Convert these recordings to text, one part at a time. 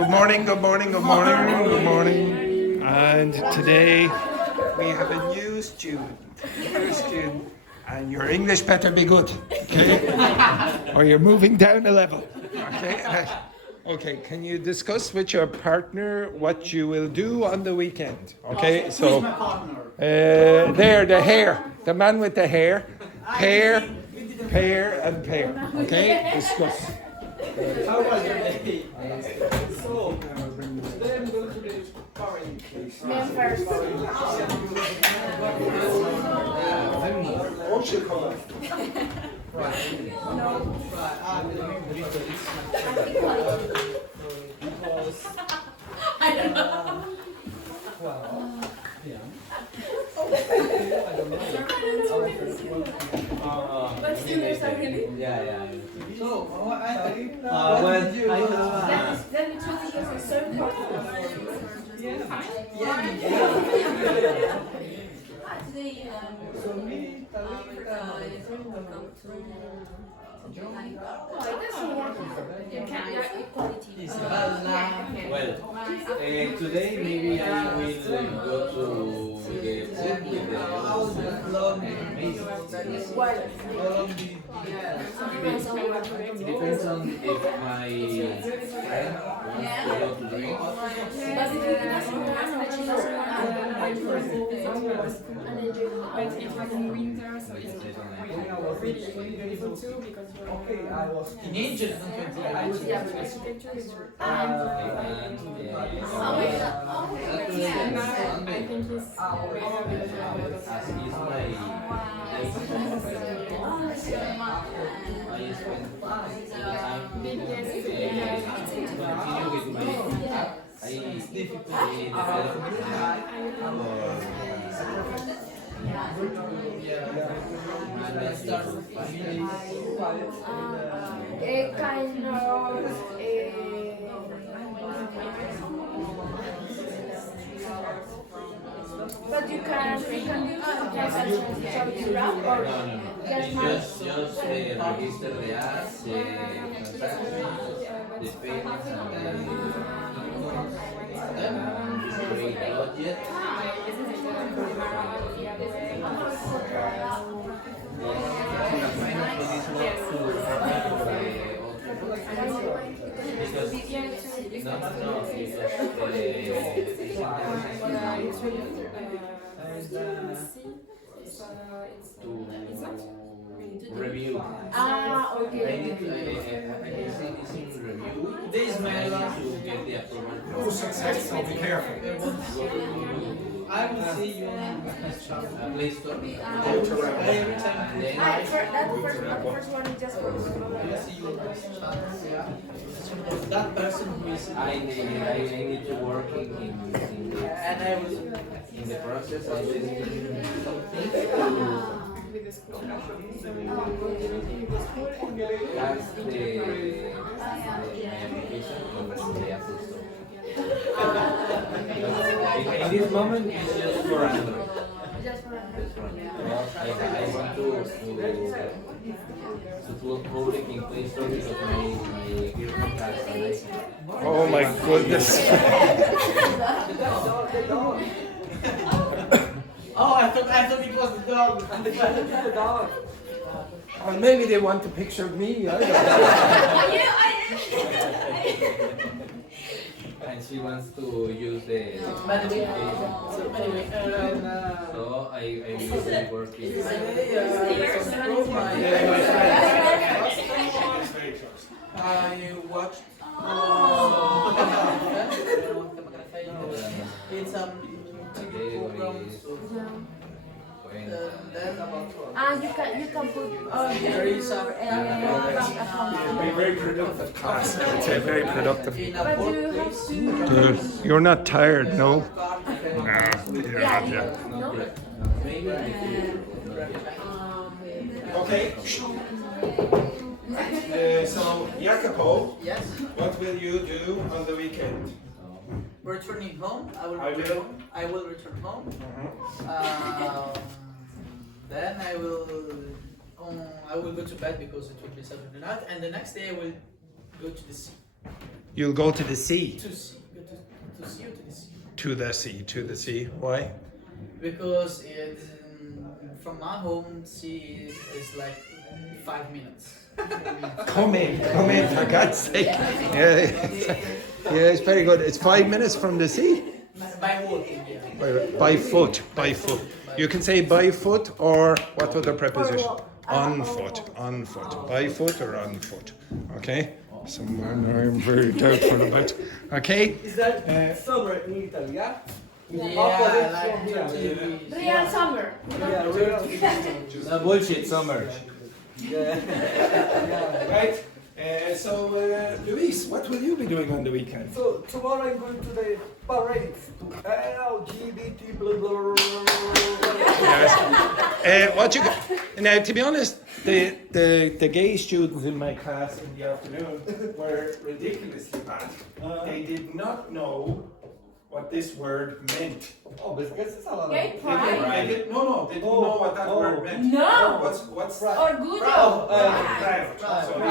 Good morning, good morning, good morning, good morning. And today we have a new student, and your English better be good, okay? Or you're moving down a level, okay? Okay, can you discuss with your partner what you will do on the weekend? Okay, so there, the hair, the man with the hair, pair, and pair. Okay, discuss. How was your day? So, today I'm going to the party. Man first. What's your color? No. I don't know. But still there's a really? Yeah. So, Then it took us a certain part of today, so me, you can't equality. Well, today maybe I will go to the food with the What? depends on if my friend wants to go to drink. But if you ask me, she doesn't But it was in winter, so it's really beautiful too because okay, I was in Egypt. I was architecture is And I think it's as he's my I spend time big yes. continue with my it's difficult to a kind of but you can use it rap or just register the ads, transactions, the payments, and create a budget. To review. Okay. I need to review. This man To get the approval. Who's successful? Be careful. I will see you in his shop. Play Store. Every time. And then The first one is just for I will see you in his shop. That person who is I need to work and I was in the process. I did something With the school. that's the application in the Apple Store. In this moment, it's just for Android. just for I want to put public in Play Store because my girlfriend has an iPhone. Oh my goodness. oh, I thought it was the dog. The dog. Or maybe they want a picture of me. I don't know. And she wants to use the By the way, application. So I will be working. I watched. It's TV program. Then you can put there is your bank account. Be very productive class. I would say very productive. in a But port you place. have to. You're not tired, no? You're Yeah, not yet. Okay. So, Jacopo, Yes. what will you do on the weekend? Returning home. I will. I will. Return home. Then I will go to bed because it will be Saturday night, and the next day I will go to the sea. You'll go to the sea. To sea. Go to sea or to the sea? To the sea. To the sea. Why? Because from my home, sea is like 5 minutes. Come in, for God's sake. Yeah, it's very good. It's 5 minutes from the sea. By walking, yeah. By foot. You can say by foot or what other preposition? On foot. By foot or on foot. Okay? Someone I'm very doubtful about. Okay? Is that summer in Italy, yeah? Real summer. Yeah, real. No bullshit, summer. Right? So, Luis, what will you be doing on the weekend? So tomorrow I'm going to the parade to LGBT blah blah blah. Yes. What you got? Now, to be honest, the gay students in my class in the afternoon were ridiculously bad. They did not know what this word meant. Oh, but guess it's a lot. Gay pride. They didn't know what that word meant. No. What's Orgullo. proud? So the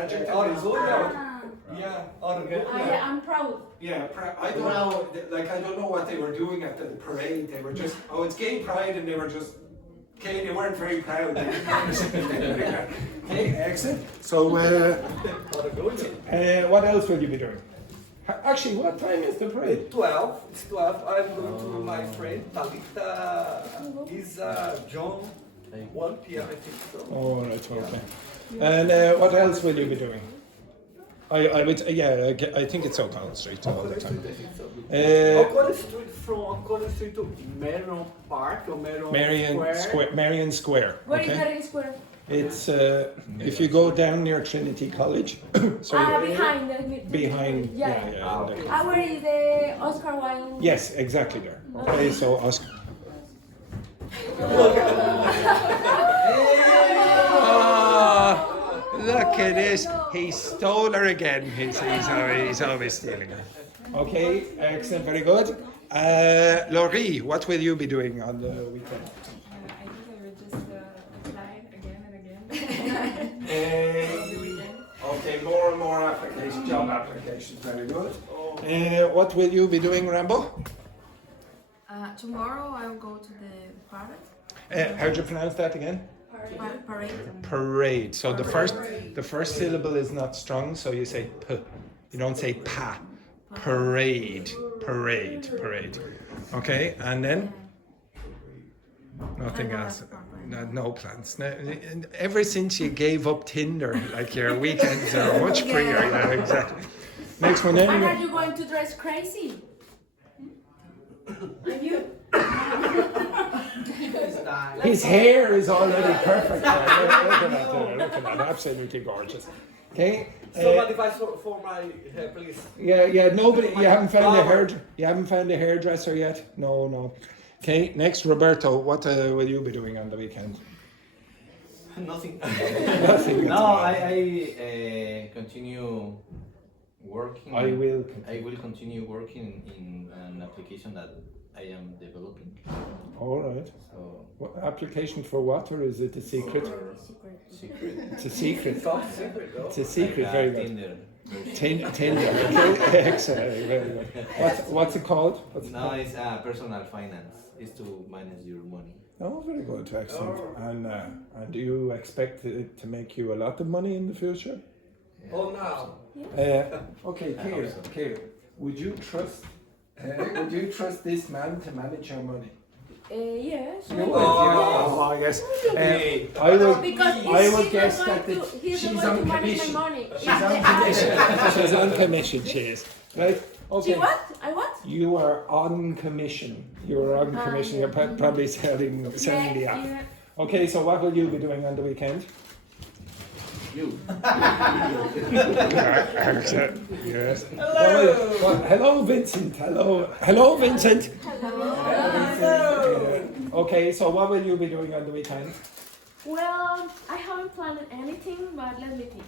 adjective is Orgullo. proud. Yeah, orgullo. I'm proud. Yeah, I don't know. Like I don't know what they were doing at the parade. They were just, oh, it's gay pride, and they were just. Okay, they weren't very proud. They didn't understand. Okay, excellent. So, what else will you be doing? Actually, what time is the parade? 12. It's 12. I'm going to my friend Talita. Is John 1 p.m. I think so. Oh, right, okay. And what else will you be doing? I would, I think it's O'Connell Street all the time. O'Connell Street from O'Connell Street to Marion Park or Marion Square. Marion Square. Where is Okay. Marion Square? It's if you go down near Trinity College. Behind. Behind. Yeah. Yeah. Where is the Oscar Wilde? Yes, exactly there. Okay, so Oscar. Oh, look at this. He stole her again. He's always stealing her. Okay, excellent, very good. Laurie, what will you be doing on the weekend? I think I will just apply again and again. Okay, more and more applications, job applications, very good. What will you be doing, Rambo? Tomorrow I'll go to the parade. How do you pronounce that again? Parade. Parade. So the first syllable is not strong, so you say p. You don't say pa. Parade. Okay, and then nothing else. No plans. No, ever since you gave up Tinder, like your weekends are much freer. Yeah, exactly. Next one. And are you going to dress crazy? His hair is already perfect. Look at that, absolutely gorgeous. Okay. Some advice for my hair, please. Yeah. Nobody. You haven't found a hairdresser yet. No. Okay. Next, Roberto. What will you be doing on the weekend? Nothing. Nothing. No, I continue working. I will continue working in an application that I am developing. All right. So What, application for what, or is it a secret? secret. It's a secret. Top secret, though. It's a secret. Very good. Tinder. Tinder. Okay. Excellent. Very good. What's it called? No, it's personal finance. It's to manage your money. Oh, very good. Excellent. And do you expect it to make you a lot of money in the future? Oh, now. Okay, Keir, would you trust this man to manage your money? Yes. You would, oh, yes. I would guess that she's on commission. She's on commission. She's on commission, she is. Right? Okay. She what? I what? You are on commission. You are on commission. You're probably selling the app. Yeah. Okay, so what will you be doing on the weekend? You. Yes. Hello, Vincent. Hello, Vincent. Okay, so what will you be doing on the weekend? Well, I haven't planned anything, but let me think.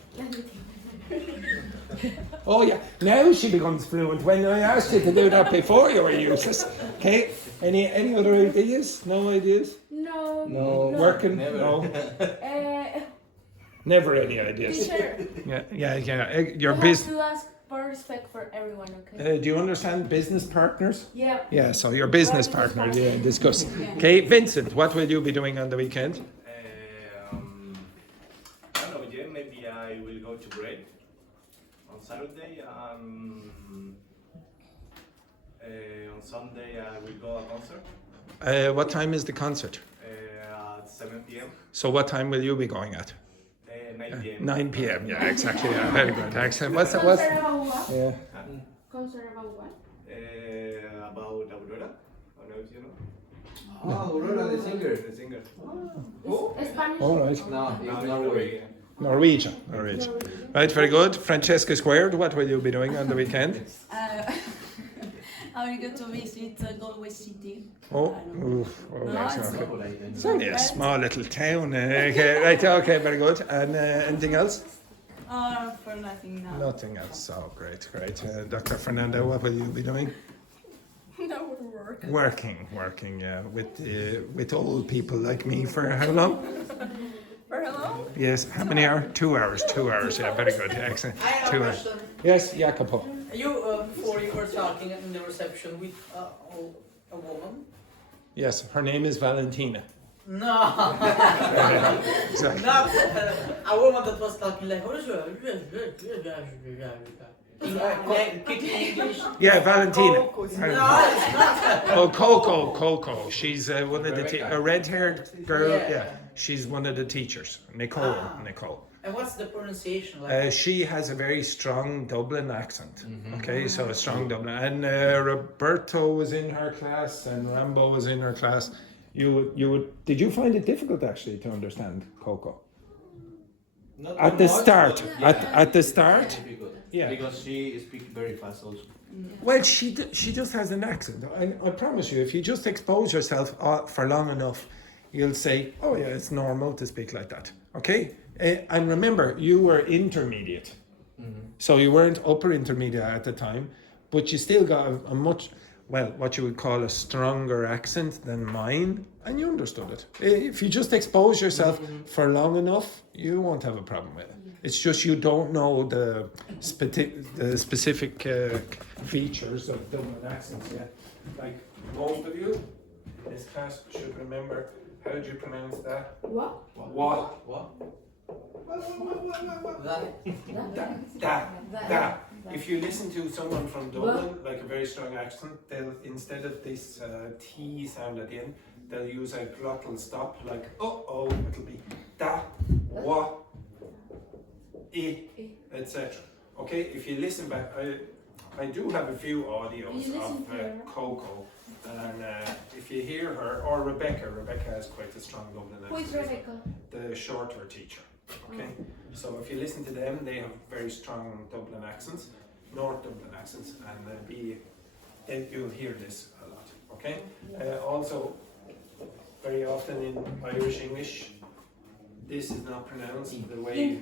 Oh yeah, now she becomes fluent. When I asked you to do that before, you were useless. Okay, any other ideas? No ideas? No. No, working? Never. No, Uh, never any ideas. teacher, Yeah. Your you have business. to ask for respect for everyone, okay? Do you understand business partners? Yeah. Yeah, so your business partner, yeah, discuss. Okay, Vincent, what will you be doing on the weekend? I don't know yet. Maybe I will go to break on Saturday. On Sunday I will go a concert What time is the concert? at 7 p.m. So what time will you be going at? 9 p.m. 9 p.m. Yeah, exactly. Yeah, very good. Excellent. What's Concert about what? yeah? Concert about what? About Aurora. I don't know if you know. Oh, Aurora, the singer. The singer. Spanish? All right. No, No, it's Norway. Norwegian. Norwegian. Right, very good. Francesca Squared, what will you be doing on the weekend? I will go to visit Galway City. Oh, oof. Oh, that's Nice. okay. It's only a small little town. Okay, right, okay, very good. And anything else? For nothing now. Nothing else. Oh, great, great. Dr. Fernando, what will you be doing? No work. Working, yeah, with old people like me for how long? For how long? Yes, how many hours? 2 hours, 2 hours, yeah, very good, excellent. I have 2 a hours. question. Yes, Jacopo. Before you were talking in the reception with a woman? Yes, her name is Valentina. No, Exactly. not a woman that was talking like, quick English. Yeah, Valentina. No, it's not. Oh, Coco. She's one of the a red-haired girl. Yeah, she's one of the teachers. Nicole. And what's the pronunciation like? She has a very strong Dublin accent. Okay, so a strong Dublin. And Roberto was in her class, and Rambo was in her class. You would. Did you find it difficult actually to understand Coco? Not At too the much, start. but At the start. difficult. Yeah. Because she speaks very fast also. Well, she just has an accent. I promise you, if you just expose yourself for long enough, you'll say, "Oh yeah, it's normal to speak like that." Okay, and remember, you were intermediate, so you weren't upper intermediate at the time, but you still got a much, well, what you would call a stronger accent than mine, and you understood it. If you just expose yourself for long enough, you won't have a problem with it. It's just you don't know the specific features of Dublin accents yet. Like most of you, this class should remember. How do you pronounce that? What? What? That. If you listen to someone from Dublin, like a very strong accent, they'll, instead of this T sound at the end, they'll use a glottal stop, like it'll be da, wa, etc. Okay, if you listen back, I do have a few audios of Coco, and if you hear her, or Rebecca has quite a strong Dublin accent. Who is Rebecca? The shorter teacher. Okay, so if you listen to them, they have very strong Dublin accents, North Dublin accents, and you'll hear this a lot. Okay, also very often in Irish English, this is not pronounced the way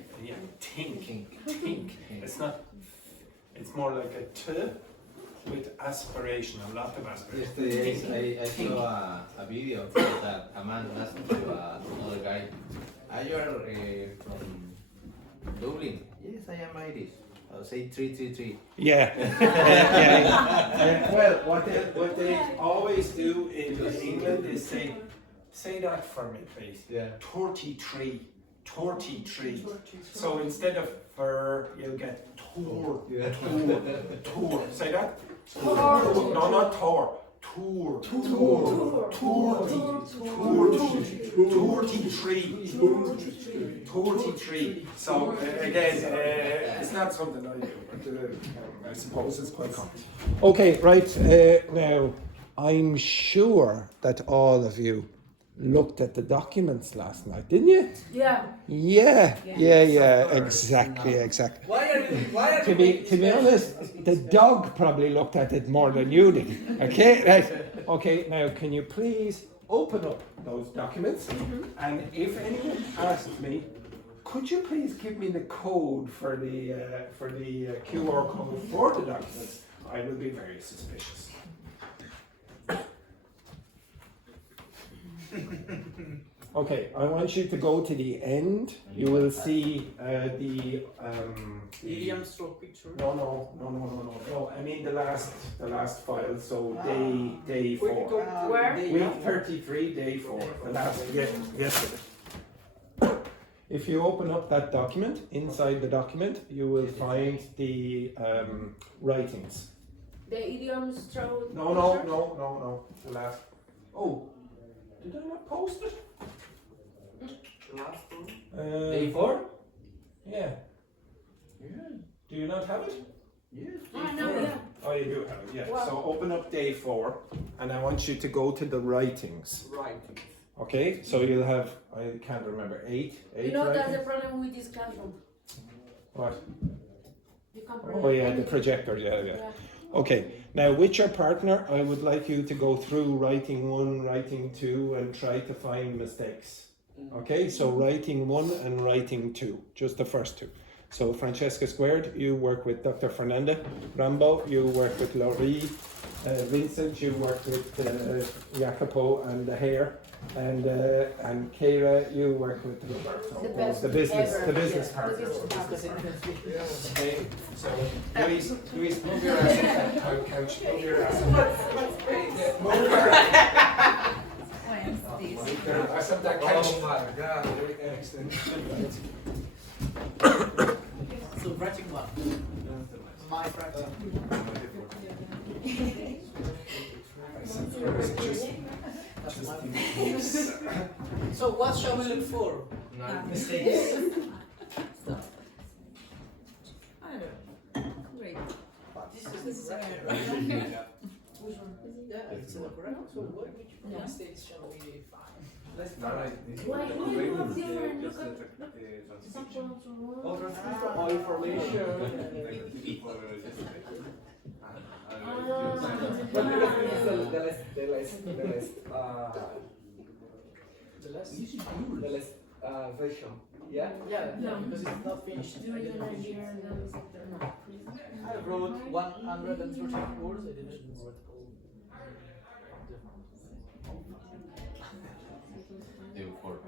think. It's not. It's more like a t with aspiration, a lot of aspiration. Yesterday I saw a video that a man asked to another guy, "Are you from Dublin?" "Yes, I am Irish." "I'll say 333. Yeah. Well, what they always do in England is say that for me, please. Yeah. 33. So instead of fur, you'll get tour. Yeah. Tour. Say that. No, not tour. Tour. 43. So again, it's not something I do, but I suppose it's quite common. Okay, right now, I'm sure that all of you looked at the documents last night, didn't you? Yeah. Yeah, exactly. Why are To be honest, the dog probably looked at it more than you did. Okay, right. Okay, now can you please open up those documents? And if anyone asks me, could you please give me the code for the QR code for the documents? I will be very suspicious. Okay, I want you to go to the end. You will see the Idiom stroke picture. No. I mean the last file. So day 4. Where? Week 33, day 4. The last yesterday. If you open up that document, inside the document, you will find the writings. The idiom stroke. No. The last. Oh, did I not post it? Last one. Day 4? Yeah. Do you not have it? Yes. Oh, you do have it, yeah. Wow. So open up day 4, and I want you to go to the writings. Right. Okay, so you'll have, I can't remember, 8 You know that's the writings? problem with this classroom. What? You can't Oh yeah, the anything. projector, yeah. Yeah. Okay, now with your partner, I would like you to go through writing 1, writing 2, and try to find mistakes. Okay, so writing 1 and writing 2, just the first 2. So Francesca Squared, you work with Dr. Fernanda. Rambo, you work with Laurie. Vincent, you work with Jacopo and the hair. And Kira, you work with the business partner. Okay, so Louise, move your ass. I'll couch. Move your ass. Move your ass. That couch. Oh my God, very excellent. So writing what? My practice. So what shall we look for? Mistakes. Great. This is the correct one, right? Yeah, it's the correct one. So what mistakes shall we find? Why you have different look at All information. But the last version. Yeah? Yeah, No. because it's not finished. During the 9 years, I wrote 130 words. I didn't write all. Day 4.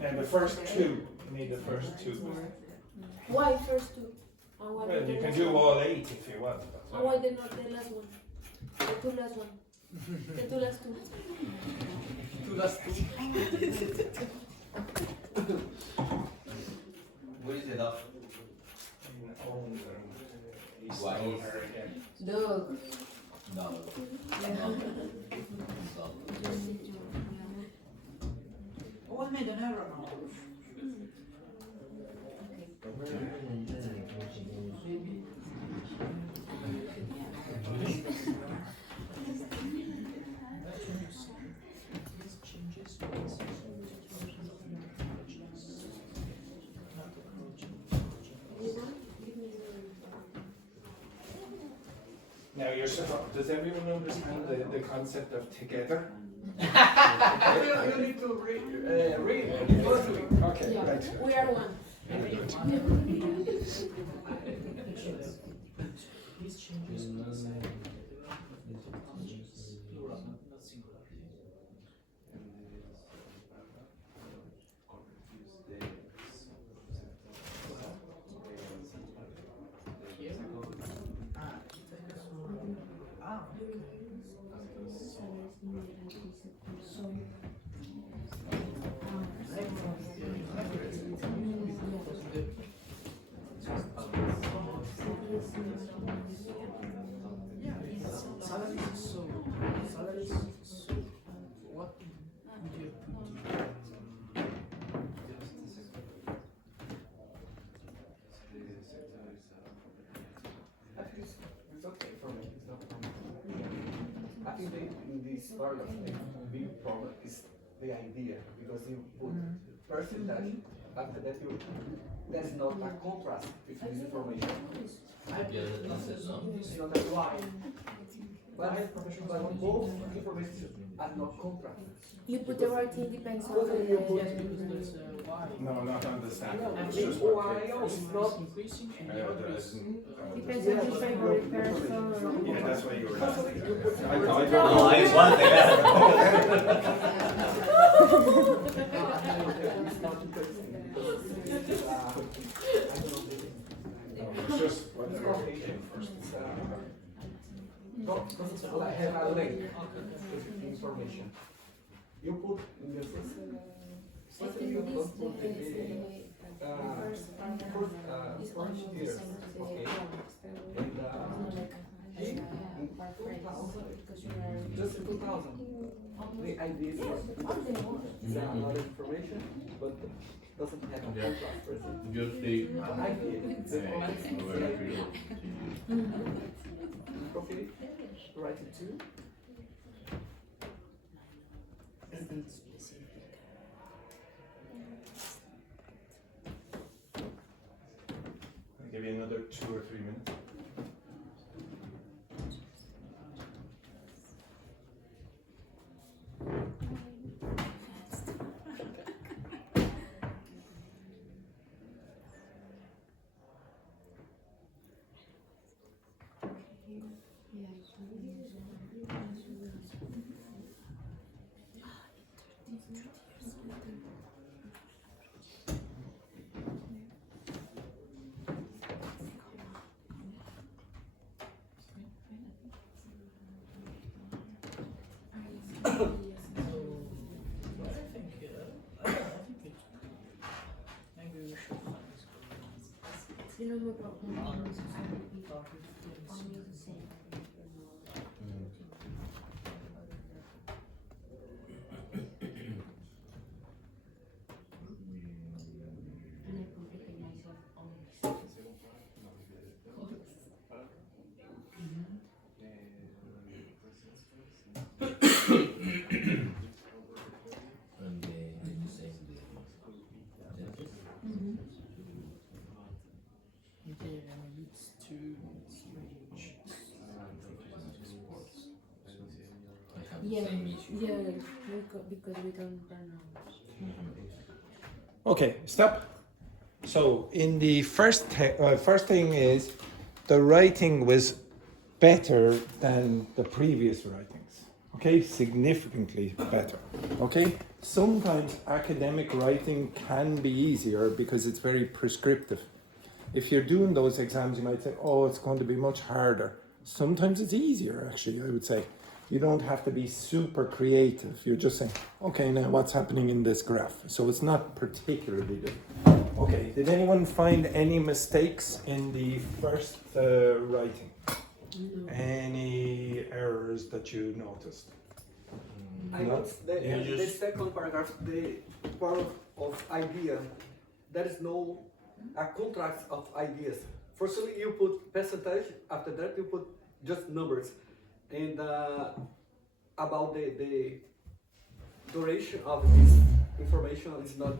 And the first 2, you need the first 2. Why first 2? And why Well, the you can last do one? all 8 if you want. And why the not the last one? The 2 last one. The 2 last 2. Two last two. Where is the dog? Why? Dog. No. Oh, I made an error now. Now you're supposed, does everyone understand the concept of together? You need to read. Okay, Yeah. right. We are one. These changes plural, not singular. What would you put? It's okay for me. It's not problem. I think in this part of the big problem is the idea, because you put percentage after that there's not a contrast with this information. Yeah, that's it, no? It's not a line. But both information are not contract. You put the writing depends on What do you put? Because why? No, not understand. No, It's it's just why what it's It's not. increasing and the other is depends on your favorite person. Yeah, that's why you were asking. No, it's one thing. It's not interesting because It's just what the rotation first. don't have a link with information. You put in the system, you don't put the first here, okay? And here in 2000, just 2000, the idea is another information, but doesn't have a contract present. Just the Okay, write it too. I'll give you another 2 or 3 minutes. maybe we should find this You know, no problem. it's too strange. Yeah, because we don't pronounce. Okay, stop. So in the first thing is the writing was better than the previous writings. Okay, significantly better. Okay, sometimes academic writing can be easier because it's very prescriptive. If you're doing those exams, you might say, oh, it's going to be much harder. Sometimes it's easier, actually, I would say. You don't have to be super creative. You're just saying, okay, now what's happening in this graph? So it's not particularly difficult. Okay, did anyone find any mistakes in the first writing? Any errors that you noticed? I noticed that Yeah, in the second paragraph, the part of idea, there is no a contrast of ideas. Firstly, you put percentage. After that, you put just numbers. And about the duration of this information is not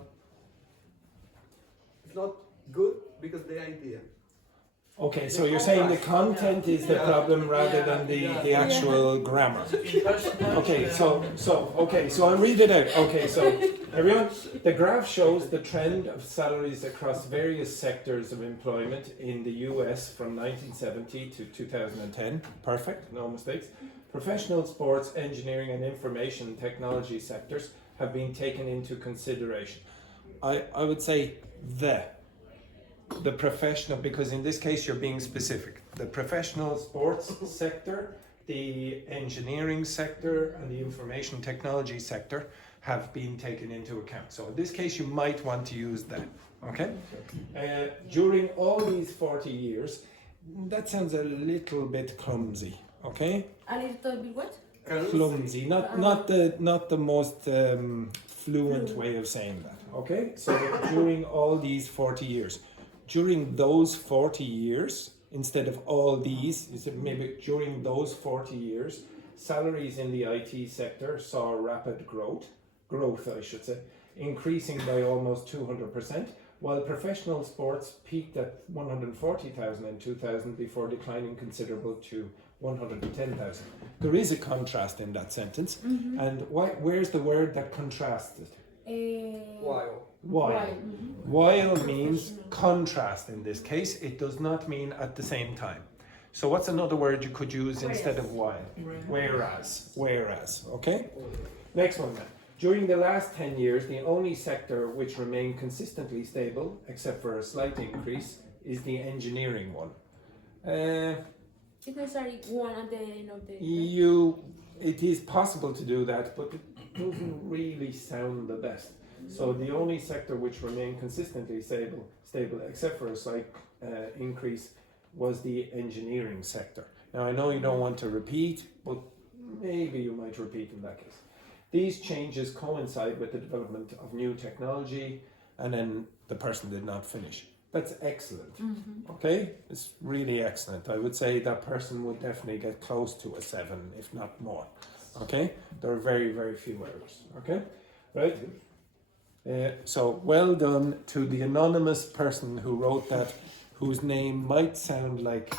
good because the idea. Okay, so you're saying the content is the problem rather than the actual grammar. Okay, so I'll read it out. Okay, so everyone, the graph shows the trend of salaries across various sectors of employment in the US from 1970 to 2010. Perfect, no mistakes. Professional, sports, engineering and information technology sectors have been taken into consideration. I would say the professional, because in this case you're being specific. The professional sports sector, the engineering sector and the information technology sector have been taken into account. So in this case you might want to use that, okay? During all these 40 years, that sounds a little bit clumsy, okay? A little bit what? Clumsy, not the most fluent way of saying that, okay? So during all these 40 years, during those 40 years, instead of all these, you said maybe during those 40 years, salaries in the IT sector saw rapid growth I should say, increasing by almost 200%, while professional sports peaked at 140,000 in 2000 before declining considerable to 110,000. There is a contrast in that sentence. And where's the word that contrasted? While. While. While means contrast in this case. It does not mean at the same time. So what's another word you could use instead of while? Whereas. Whereas. Okay? Next one then. During the last 10 years, the only sector which remained consistently stable, except for a slight increase, is the engineering one. It's necessarily one at the end of the. It is possible to do that, but it doesn't really sound the best. So the only sector which remained consistently stable, except for a slight increase, was the engineering sector. Now I know you don't want to repeat, but maybe you might repeat in that case. These changes coincide with the development of new technology, and then the person did not finish. That's excellent. Okay, it's really excellent. I would say that person would definitely get close to a 7, if not more. Okay, there are very, very few errors. Okay, right. So well done to the anonymous person who wrote that, whose name might sound like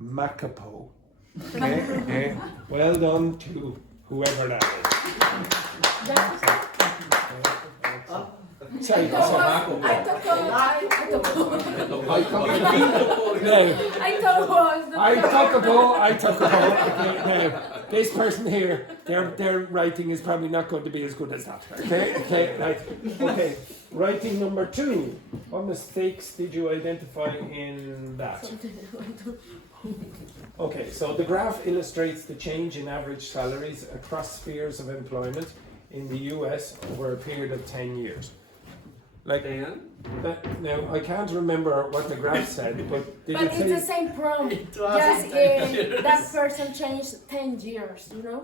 Macapo. Okay, well done to whoever that is. Sorry, I thought it was I took a ball. Okay, now, this person here, their writing is probably not going to be as good as that. Okay, right. Okay, writing number 2. What mistakes did you identify in that? Okay, so the graph illustrates the change in average salaries across spheres of employment in the US over a period of 10 years. Like, now I can't remember what the graph said, but did But it it's say the same prompt. Just that person changed 10 years, you know?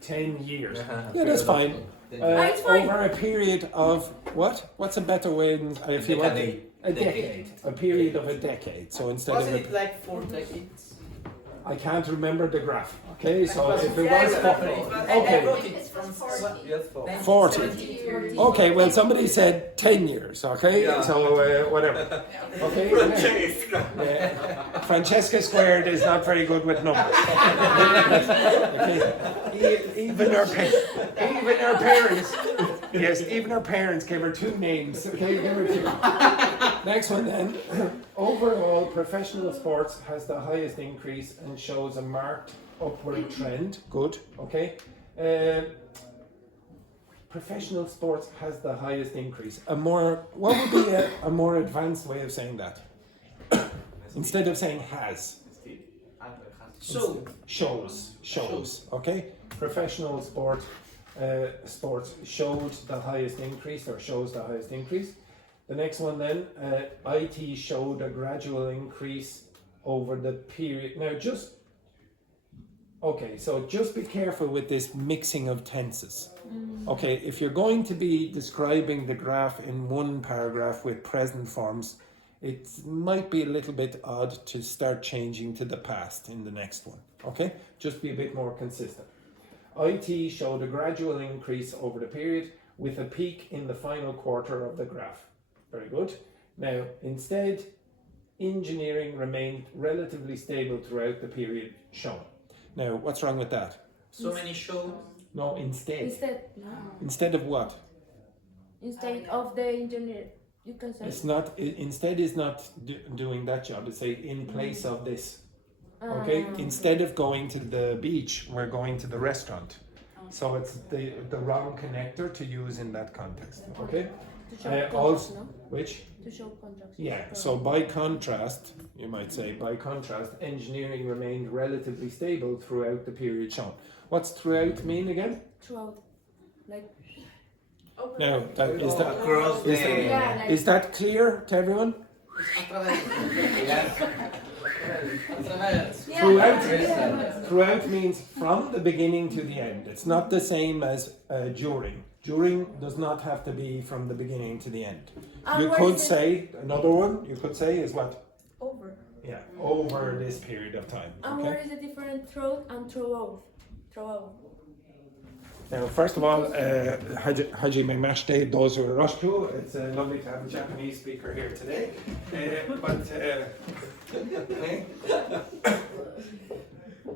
10 years? Yeah, that's fine. It's fine. Over a period of what? What's a better way? If you want a decade. A period of a decade. So instead Wasn't of it like 4 decades? I can't remember the graph. Okay, so if it was It's from 40. Okay, well somebody said 10 years. Okay, so whatever. Okay. Francesca squared is not very good with numbers. Okay. Even her parents. Yes, even her parents gave her 2 names. Okay, give her 2. Next one then. Overall, professional sports has the highest increase and shows a marked upward trend. Good. Okay. Professional sports has the highest increase. What would be a more advanced way of saying that? Instead of saying has. Shows. Okay. Professional sports showed the highest increase, or shows the highest increase. The next one then, IT showed a gradual increase over the period. Now just be careful with this mixing of tenses. Okay, if you're going to be describing the graph in one paragraph with present forms, it might be a little bit odd to start changing to the past in the next one. Okay, just be a bit more consistent. IT showed a gradual increase over the period with a peak in the final quarter of the graph. Very good. Now, instead, engineering remained relatively stable throughout the period shown. Now, what's wrong with that? So many shows? No, instead. No. Instead of what? Instead of the engineer, you can say. It's not. Instead is not doing that job. It's in place of this. Okay. Instead of going to the beach, we're going to the restaurant. So it's the wrong connector to use in that context. Okay. To show contrast, no? Which? To show contrast. Yeah. So by contrast, you might say, engineering remained relatively stable throughout the period shown. What's throughout mean again? Throughout, like. Now, is that clear to everyone? Throughout means from the beginning to the end. It's not the same as during. During does not have to be from the beginning to the end. You could say, another one you could say is what? Over. Yeah, over this period of time. And what is the difference throughout and throughout? Throughout. Now, first of all, Hajime Mashte, those who are Rushku. It's lovely to have a Japanese speaker here today. Okay.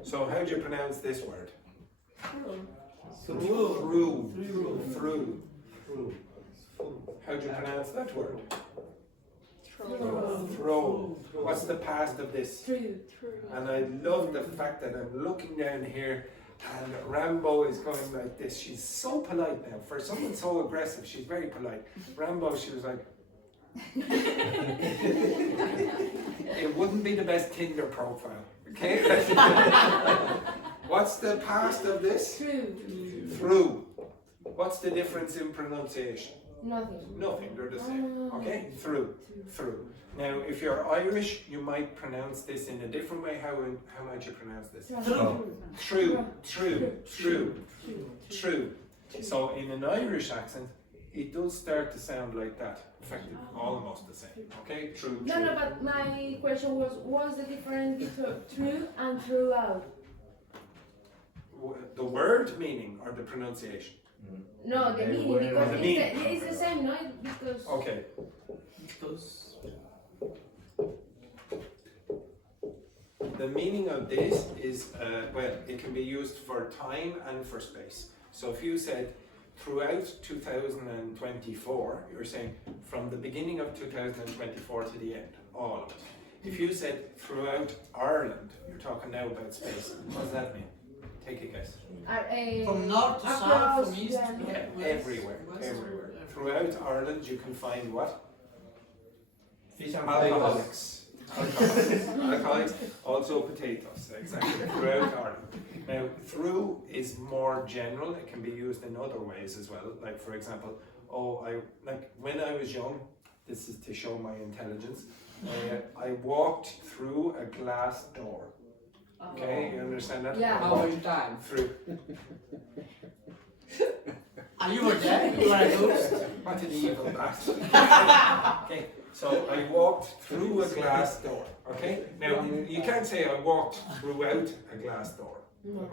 So, how do you pronounce this word? Through. How do you pronounce that word? Throw. What's the past of this? And I love the fact that I'm looking down here and Rambo is going like this. She's so polite now. For someone so aggressive, she's very polite. Rambo, she was like... It wouldn't be the best Tinder profile. Okay? What's the past of this? Through. What's the difference in pronunciation? Nothing, they're the same. Okay? Through. Now, if you're Irish, you might pronounce this in a different way. How might you pronounce this? True. So, in an Irish accent, it does start to sound like that. In fact, it's almost the same. Okay? True. No, but my question was, what's the difference between true and throughout? The word meaning or the pronunciation? No, the meaning, because The meaning. it's the same, no? Because... Okay. The meaning of this is, well, it can be used for time and for space. So if you said throughout 2024, you're saying from the beginning of 2024 to the end, all of it. If you said throughout Ireland, you're talking now about space. What does that mean? Take a guess. From north to south, from east to west. Everywhere. Throughout Ireland, you can find what? Alcoholics. Alcoholics, also potatoes, exactly, throughout Ireland. Now, through is more general, it can be used in other ways as well. Like, for example, when I was young, this is to show my intelligence, I walked through a glass door. Okay, you understand that? Yeah. How many times? Through. Are you were there? You were a ghost? What an evil bastard. Okay, so I walked through a glass door. Okay, now you can't say I walked throughout a glass door.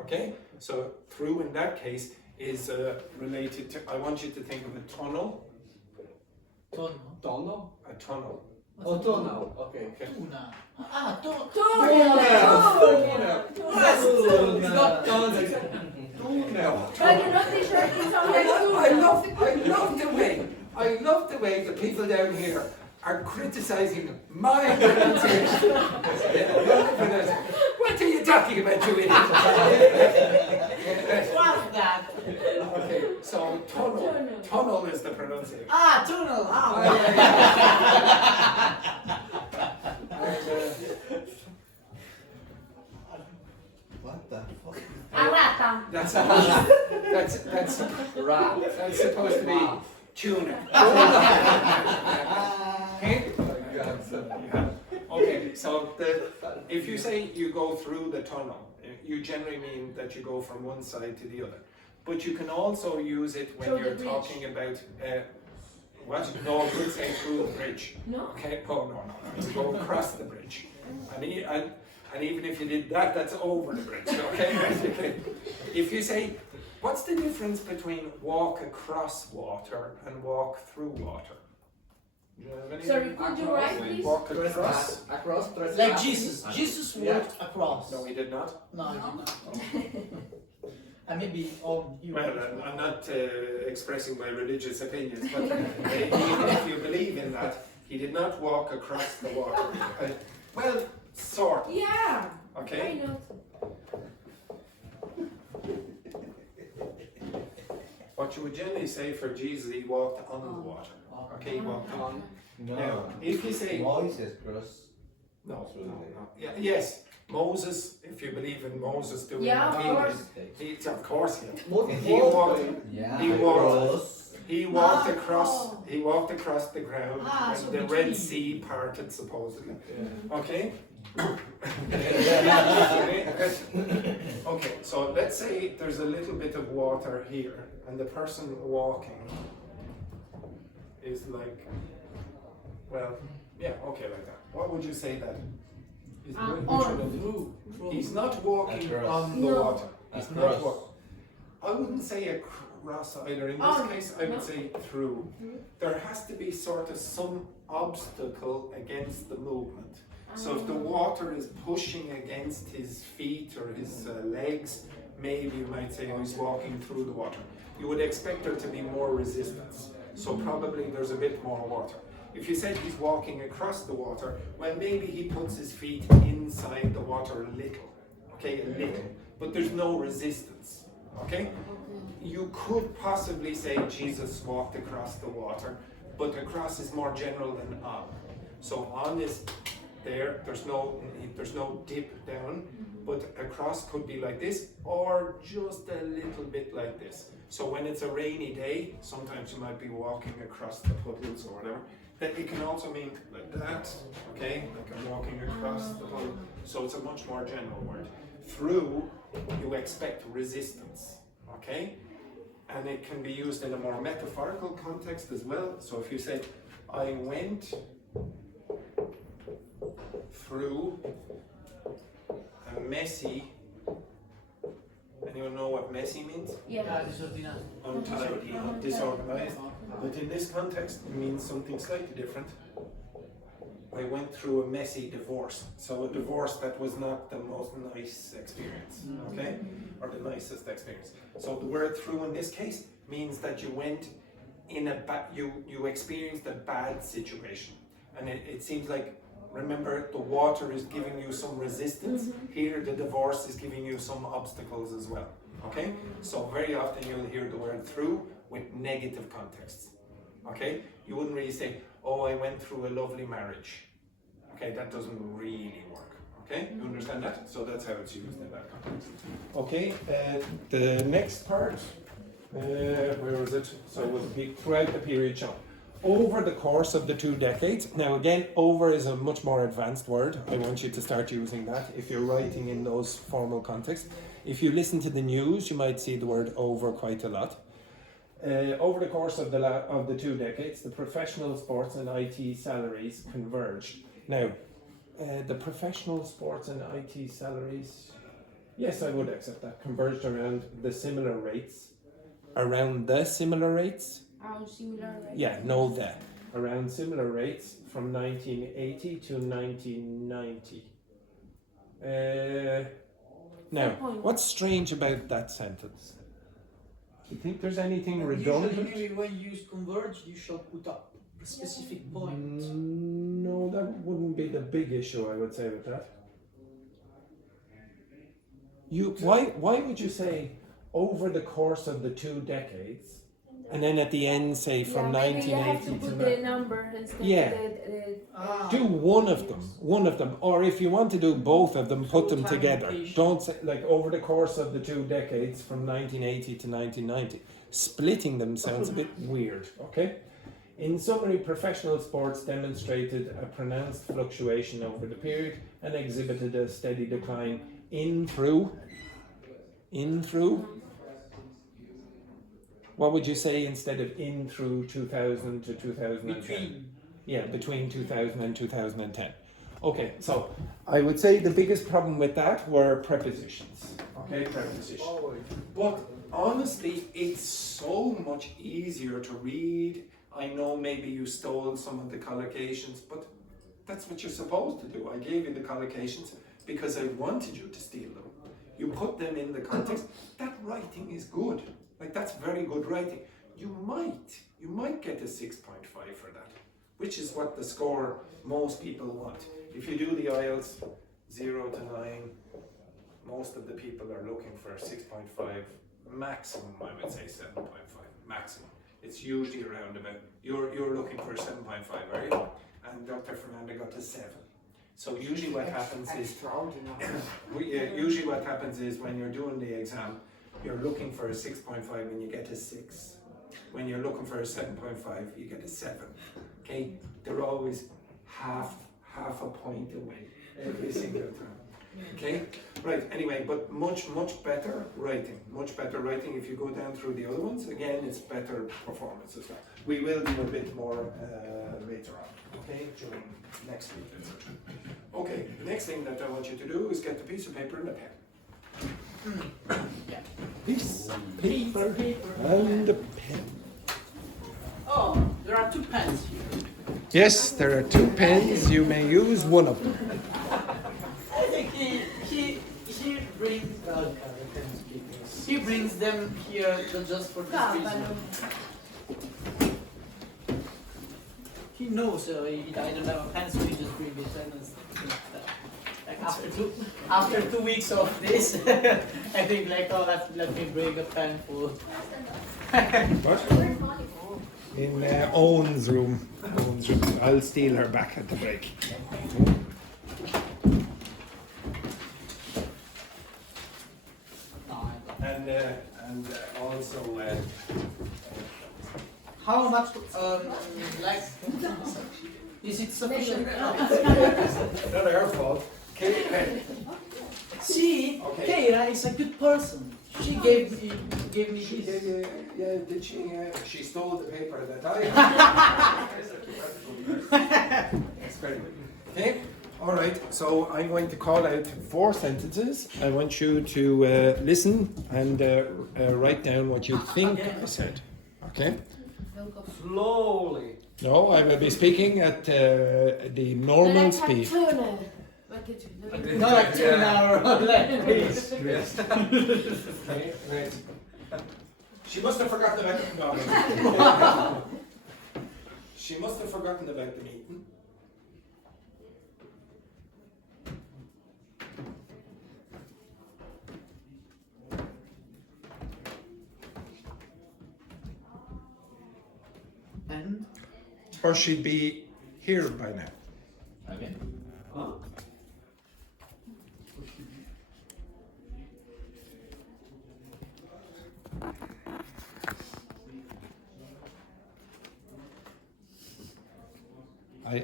Okay, so through in that case is related to, I want you to think of a tunnel. Tunnel? A tunnel. Oh, tunnel. Okay. Tuna. Tunnel. It's not tunnel. But you're not teacher, it's always I love the way the people down here are criticizing my pronunciation. What are you talking about, you idiot? What's that? Okay, so tunnel is the pronunciation. Tunnel. What the fuck? Arata. That's Rat. That's supposed to be tuna. Okay? Okay, so if you say you go through the tunnel, you generally mean that you go from one side to the other. But you can also use it when you're talking about what? No, I would say through the bridge. No? Okay, no. You go across the bridge. And even if you did that, that's over the bridge. Okay? If you say, what's the difference between walk across water and walk through water? Do you have any? Sorry, could you write please? Walk across. Across. Like Jesus. Jesus walked across. No, he did not. No, he did not. And maybe you. Well, I'm not expressing my religious opinions, but even if you believe in that, he did not walk across the water. Well, sort of. Yeah. Okay. I know. What you would generally say for Jesus, he walked on the water. Okay, he walked on. No. Now, if you say Moses crossed. no. Yeah, yes, Moses. If you believe in Moses doing Yeah, of course. Of course, yeah. He walked. Yeah. He walked. Cross. He walked across. He walked across the ground when so the between. Red Sea parted, supposedly. Okay. Okay. So let's say there's a little bit of water here, and the person walking is like, well, yeah, okay, like that. What would you say that? Is On. He's not walking Across. on the No. water. He's not Across. walking. I wouldn't say across either. In this Oh, case, I would no? say through. There has to be sort of some obstacle against the movement. So if the water is pushing against his feet or his legs, maybe you might say, oh, he's walking through the water. You would expect there to be more resistance. So probably there's a bit more water. If you said he's walking across the water, well, maybe he puts his feet inside the water a little, okay, a little, but there's no resistance, okay? You could possibly say Jesus walked across the water, but across is more general than on. So on is there, there's no dip down, but across could be like this, or just a little bit like this. So when it's a rainy day, sometimes you might be walking across the puddles or whatever. Then it can also mean like that, okay? Like I'm walking across the puddle. So it's a much more general word. Through, you expect resistance, okay? And it can be used in a more metaphorical context as well. So if you say, I went through a messy, anyone know what messy means? Yeah. Untidy, disorganized. But in this context, it means something slightly different. I went through a messy divorce. So a divorce that was not the most nice experience, okay? Or the nicest experience. So the word through in this case means that you went in you experienced a bad situation. And it seems like, remember, the water is giving you some resistance. Here, the divorce is giving you some obstacles as well, okay? So very often you'll hear the word through with negative contexts, okay? You wouldn't really say, oh, I went through a lovely marriage. Okay, that doesn't really work, okay? You understand that? So that's how it's used in that context. Okay, the next part, where was it? So it would be throughout the period shown. Over the course of the 2 decades. Now again, over is a much more advanced word. I want you to start using that if you're writing in those formal contexts. If you listen to the news, you might see the word over quite a lot. Over the course of the 2 decades, the professional sports and IT salaries converged. Now, the professional sports and IT salaries, yes, I would accept that, converged around the similar rates. Around the similar rates? Around similar rates. Yeah, no the. Around similar rates from 1980 to 1990. Now, what's strange about that sentence? Do you think there's anything redundant? Usually when you use converge, you shall put up a specific point. No, that wouldn't be the big issue, I would say, with that. Why would you say over the course of the 2 decades, and then at the end say from 1980 you have to put the number instead of do one of them, or if you want to do both of them, put them together. Don't say like over the course of the 2 decades from 1980 to 1990. Splitting them sounds a bit weird, okay? In summary, professional sports demonstrated a pronounced fluctuation over the period and exhibited a steady decline in through. What would you say instead of in through 2000 to 2010? Between 2000 and 2010. Okay, so I would say the biggest problem with that were prepositions. Okay, prepositions. But honestly, it's so much easier to read. I know maybe you stole some of the collocations, but that's what you're supposed to do. I gave you the collocations because I wanted you to steal them. You put them in the context. That writing is good. Like, that's very good writing. You might get a 6.5 for that, which is what the score most people want. If you do the IELTS 0 to 9, most of the people are looking for 6.5, maximum I would say 7.5, maximum. It's usually around about, you're looking for 7.5, are you? And Dr. Fernanda got to 7. So usually what happens is, usually what happens is when you're doing the exam, you're looking for a 6.5 and you get a 6. When you're looking for a 7.5, you get a 7. Okay? They're always half a point away every single time. Okay? Right, anyway, but much better writing. Much better writing. If you go down through the other ones, again, it's better performance as well. We will do a bit more later on, okay? During next week, etc. Okay, the next thing that I want you to do is get the piece of paper and a pen. Piece of paper and a pen. Oh, there are two pens here. Yes, there are 2 pens. You may use one of them. I think he brings them here just for this reason. He knows I don't have a pen, so he just brings it. Like after 2 weeks of this, I think like, oh, let me bring a pen for. What? In Owen's room. Owen's room. I'll steal her back at the break. And also. How much, like, is it sufficient? Not her fault. Okay. See, Okay. Keira is a good person. She gave me She this. did, yeah, did she? She stole the paper that I had. That's very good. Okay, all right. So I'm going to call out 4 sentences. I want you to listen and write down what you think I said. Okay? Slowly. No, I will be speaking at the normal speed. Not like 2 hours, like this. Okay, right. She must have forgotten about the She must have forgotten about the meeting. And? Or she'd be here by now. Okay. Huh?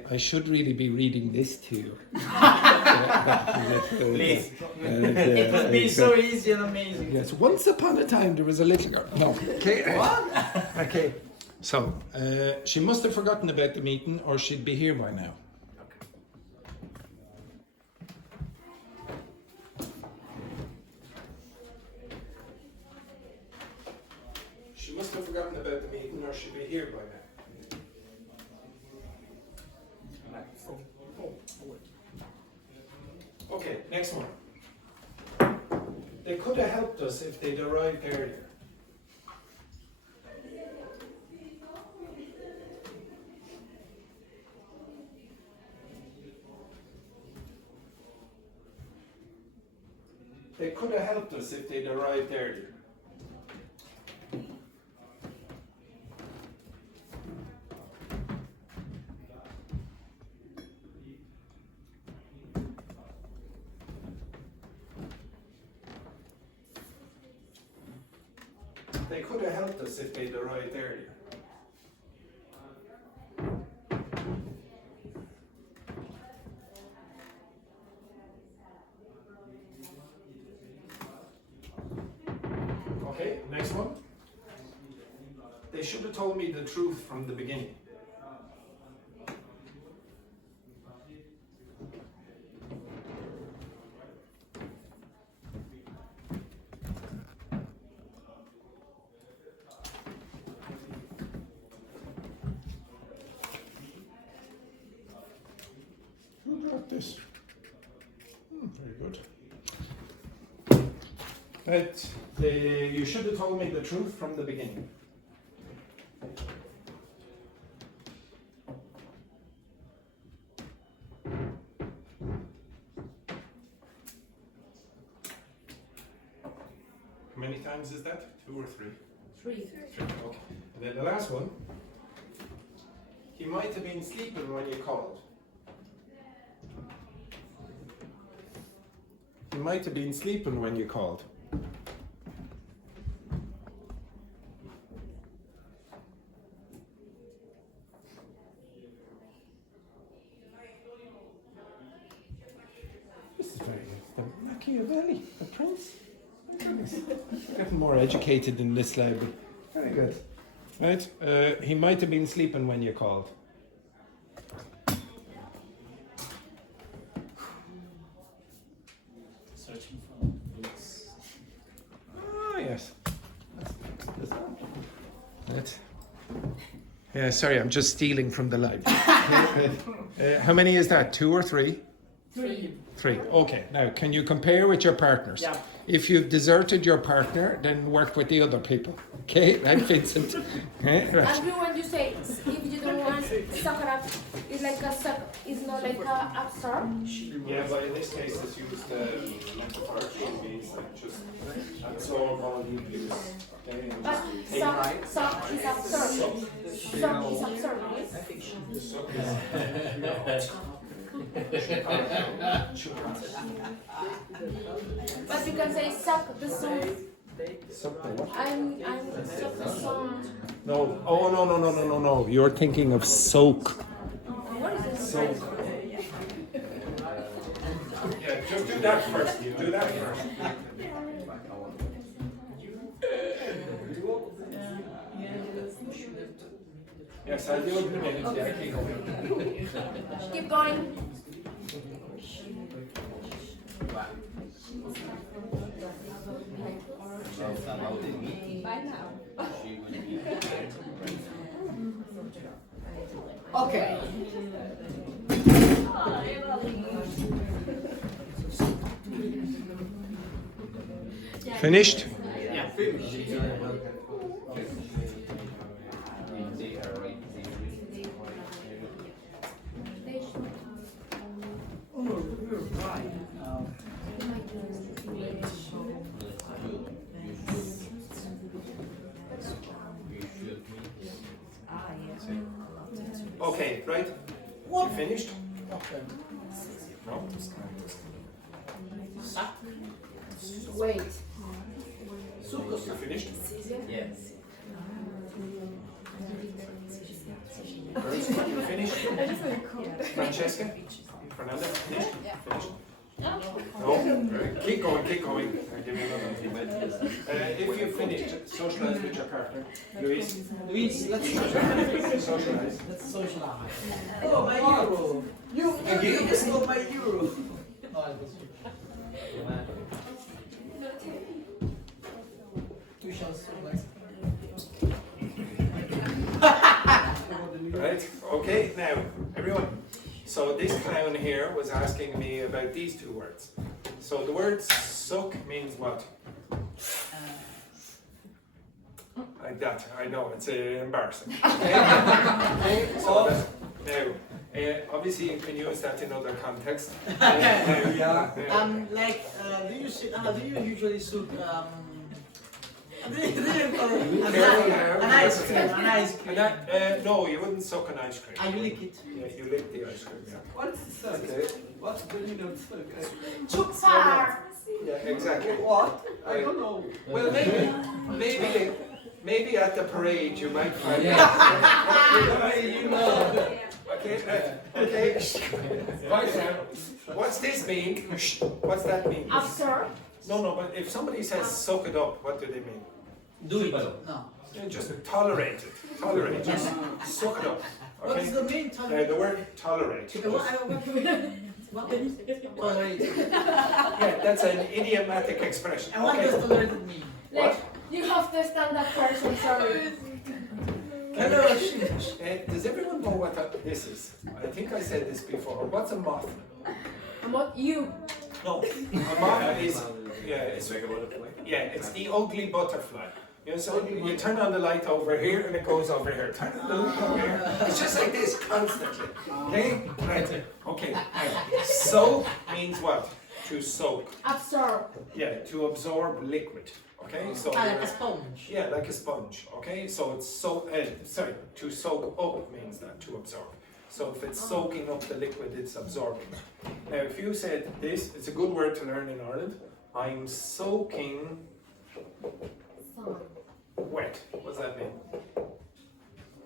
I should really be reading this to you. Please. It would be so easy and amazing. Yes, once upon a time there was a little girl. No. Okay. What? Okay. So, she must have forgotten about the meeting or she'd be here by now. She must have forgotten about the meeting or she'd be here by now. Okay, next one. They could have helped us if they'd arrived earlier. They could have helped us if they'd arrived earlier. They could have helped us if they'd arrived earlier. Okay, next one. They should have told me the truth from the beginning. Who brought this? Very good. But you should have told me the truth from the beginning. How many times is that? 2 or 3? 3. 3. Okay. And then the last one. He might have been sleeping when you called. He might have been sleeping when you called. This is very good. The Machiavelli, the prince. Goodness. Getting more educated in this library. Very good. Right? He might have been sleeping when you called. Searching for books. Sorry, I'm just stealing from the live. How many is that? 2 or 3? 3. 3. Okay. Now, can you compare with your partners? Yeah. If you've deserted your partner, then work with the other people. Okay, right, Vincent? Okay, right. And when you say if you don't want suck it up, it's like a suck. It's not like a absorb. Yeah, but in this case, it's used metaphorically, means like just absorb all the abuse. Okay, and But just take suck is absorbing. Suck is absorbing. the suck is But you can say suck the song. suck the what? I'm suck the song. No. Oh no. You're thinking of soak. What is it? Soak. Yeah, just do that first. You do that first. Yes, I'll do it in a minute. Yeah, keep going. Keep going. Okay. Finished? Yeah. Okay, right? You finished? No? Wait. You finished? Yes. Girls, you finished? Francesca? Fernanda? Finished? Finished? No? Right. Keep going. I'll give you another minute. If you finished, socialize with your partner. Luis? Luis, let's Socialize. Let's socialize. Oh, my euro! You again stole my euro! No, I was you shall socialize. Right? Okay, now, everyone. So this clown here was asking me about these 2 words. So the word suck means what? Like that. I know, it's embarrassing. Okay? Okay, so now, obviously you can use that in other contexts. Like, do you usually suit, an ice cream. No, you wouldn't suck an ice cream. I lick it. Yeah, you lick the ice cream, yeah. What's suck? What's the meaning of suck? Chupar. Yeah, exactly. What? I don't know. Well, maybe at the parade you might find out. You know. Okay, okay. Right now, what's this mean? What's that mean? Absorb. No, but if somebody says suck it up, what do they mean? Do it. No. Yeah, just tolerate it. Tolerate it. Just suck it up. What Okay? is the main tolerate? The word tolerate. What tolerate? Yeah, that's an idiomatic expression. And what does tolerate mean? Like you have to stand that person. Sorry. Hello. Does everyone know what this is? I think I said this before. What's a moth? What you? No, a moth is it's the ugly butterfly. You know, so you turn on the light over here and it goes over here. Turn on the light over here. It's just like this constantly. Okay? Right. Okay. Now, soak means what? To soak. Absorb. Yeah, to absorb liquid. Okay? So Like a sponge. yeah, like a sponge. Okay? So it's to soak up means that, to absorb. So if it's soaking up the liquid, it's absorbing it. Now, if you said this, it's a good word to learn in Ireland. I'm soaking wet. What does that mean?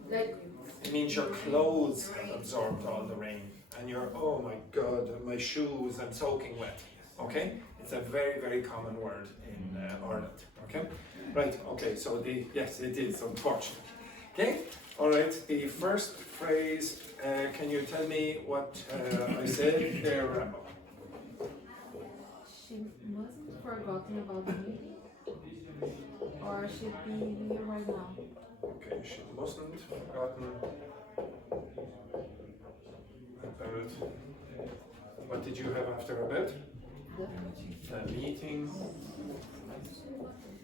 Like It means your clothes have absorbed all the rain. And you're, oh my God, my shoes, I'm soaking wet. Okay? It's a very, very common word in Ireland. Okay? Right, okay, so yes, it is, unfortunately. Okay? All right, the first phrase, can you tell me what I said there, Rambo? she wasn't forgotten about me, or she'd be here right now. Okay, she mustn't forgotten about. What did you have after about? The meeting.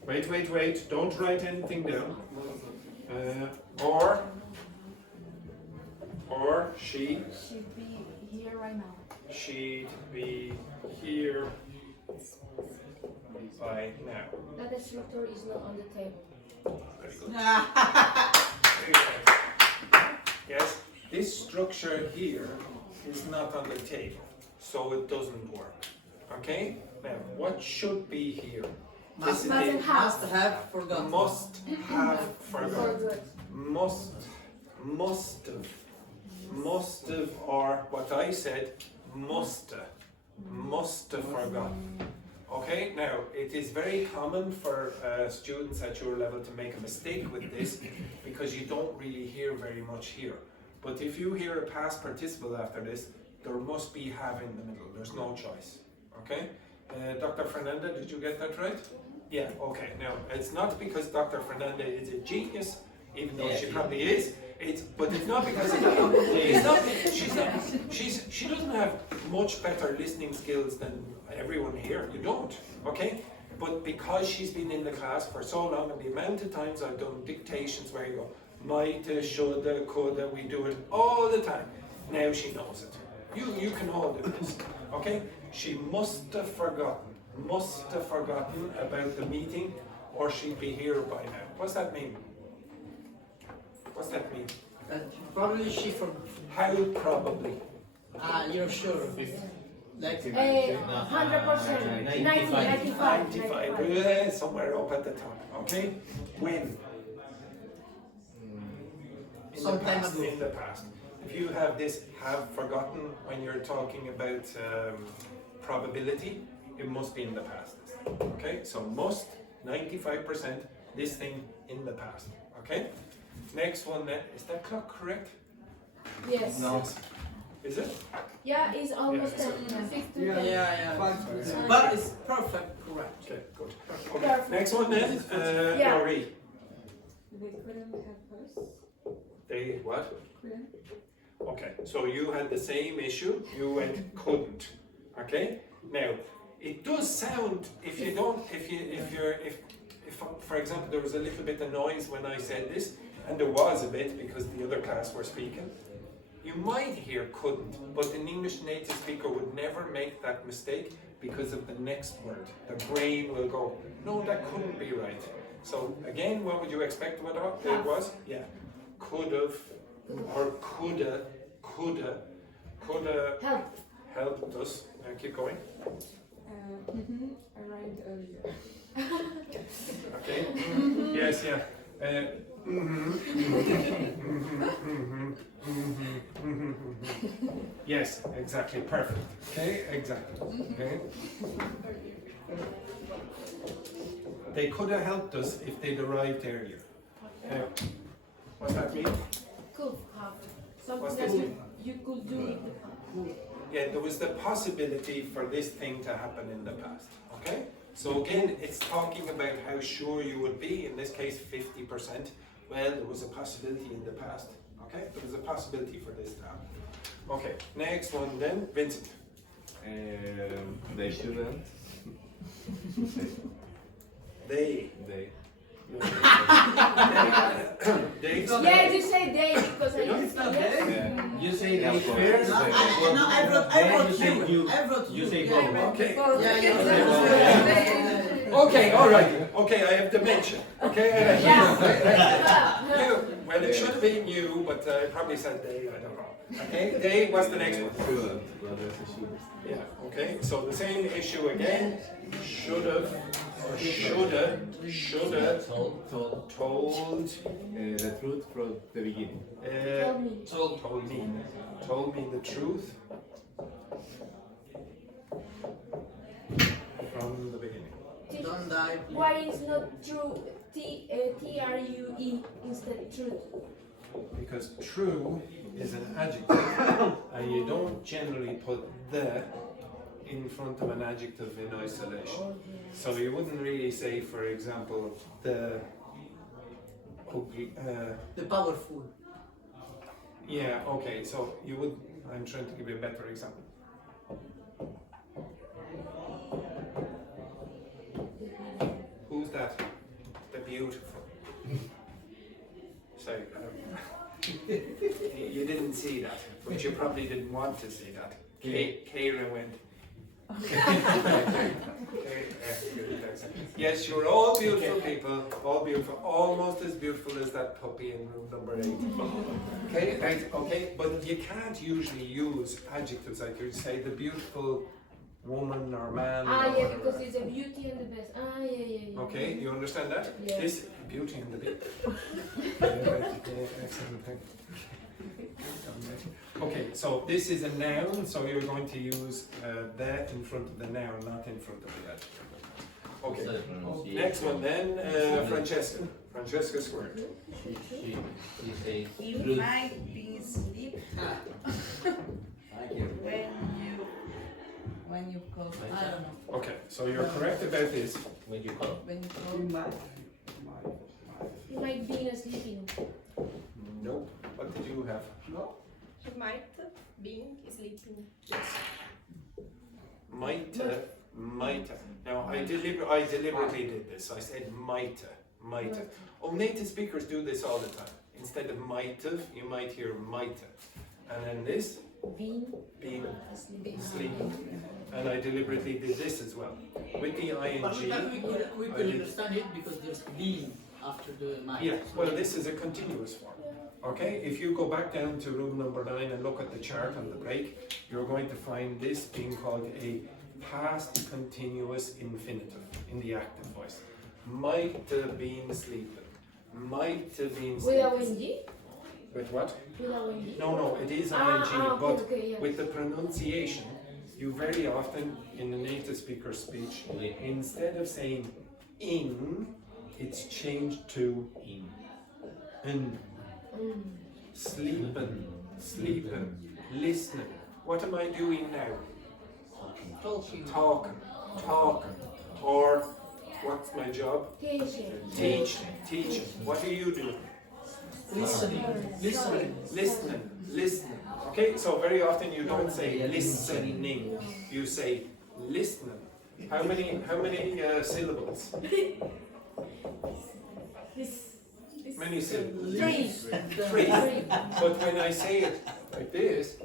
Wait. Don't write anything down. Or she. Should be here right now. She'd be here by now. That the structure is not on the table. Very good. Very good. Yes, this structure here is not on the table, so it doesn't work. Okay? Now, what should be here? Must This is Mustn't it. have. have forgotten. Must have forgotten. Forgot. Must have, or what I said, must have forgotten. Okay, now it is very common for students at your level to make a mistake with this because you don't really hear very much here. But if you hear a past participle after this, there must be have in the middle. There's no choice. Okay? Dr. Fernanda, did you get that right? Yeah, okay. Now, it's not because Dr. Fernanda is a genius, even though she probably is. But it's not because she doesn't have much better listening skills than everyone here. You don't, okay? But because she's been in the class for so long, and the amount of times I've done dictations where you go, mighta, shoulda, coulda, we do it all the time. Now she knows it. You can all do this, okay? She must have forgotten about the meeting, or she'd be here by now. What's that mean? What's that mean? Probably she forgot. How probably? You're sure of it? Like 100%. 90, 95. 95. Yeah, somewhere up at the top. Okay? When? In Some the time past. ago. In the past. If you have this have forgotten when you're talking about probability, it must be in the past. Okay? So must, 95%, this thing in the past. Okay? Next one then. Is that clock correct? Yes. No. Is it? Yeah, it's almost Yeah, 6 to Yeah. 10. Yeah. But it's perfect, correct. Okay, good. Perfect. Okay. Next one then. Yeah. Laurie. They couldn't have us. They what? Couldn't. Okay, so you had the same issue, you went couldn't. Okay? Now, it does sound, if for example there was a little bit of noise when I said this, and there was a bit because the other class were speaking, you might hear couldn't, but an English native speaker would never make that mistake because of the next word. The brain will go, no, that couldn't be right. So again, what would you expect what it was? Yeah, could have, or coulda helped us. Now keep going. Arrived earlier. Okay. Yes, yeah. Yes, exactly. Perfect. Okay, exactly. Okay. They could have helped us if they'd arrived earlier. Now, what's that mean? Could have. What's Something this that mean? you could do in the past. Yeah, there was the possibility for this thing to happen in the past. Okay? So again, it's talking about how sure you would be. In this case, 50%. Well, there was a possibility in the past. Okay? There was a possibility for this to happen. Okay, next one then, Vincent. They shouldn't. They. They. They. Yeah, you say they because I No, used it's to not yes. Yeah. You say Yeah, they of course. first. I wrote You say you. I wrote You say Yeah, both. Okay. Yeah. Okay, all right. Okay, I have dementia. Okay, I have Yeah. you. Well, it should have been you, but I probably said they. I don't know. Okay, they. What's the next one? Shouldn't. Well, there's a should. Yeah. Okay. So the same issue again. Should have or shoulda told The truth from the beginning. told me the truth from the beginning. Don't die. Why is not true? TRUE instead truth. Because true is an adjective, and you don't generally put the in front of an adjective in isolation. So you wouldn't really say, for example, the The powerful. Yeah, okay, so you would, I'm trying to give you a better example. Who's that? The beautiful. Sorry, you didn't see that, but you probably didn't want to see that. Kara went. Yes, you're all beautiful people, all beautiful, almost as beautiful as that puppy in room number 8. Okay, right, okay, but you can't usually use adjectives like you say the beautiful woman or man. Ah, or yeah, whatever. because it's a beauty and the best. Ah, yeah. Okay, you understand that? Yeah. This beauty and the beast. Excellent thing. Okay, so this is a noun, so you're going to use the in front of the noun, not in front of the adjective. Okay, next one then, Francesca. Francesca Square. She says You truth. might be asleep when you call. I don't know. Okay, so you're correct about this. When you call. When you call. You might be in a sleeping. Nope. What did you have? No? He might be sleeping. Might. Now I deliberately did this. I said might. Oh, native speakers do this all the time. Instead of might have, you might hear might. And then this, being sleeping. And I deliberately did this as well. With the ing. But we I could did- understand it because there's being after the might. Yeah, well, this is a continuous form. Okay, if you go back down to room number 9 and look at the chart on the break, you're going to find this being called a past continuous infinitive in the active voice. Might have been sleeping. Might have been Without sleeping. ing? With what? Without ing? No, it is ing, but with the pronunciation, you very often in the native speaker speech, instead of saying in, it's changed to in. Sleeping, listening. What am I doing now? Talking. Or what's my job? Teaching. What are you doing? Listening. Okay, so very often you don't say listening, you say listening. How many syllables? Many syllables? Three. But when I say it like this,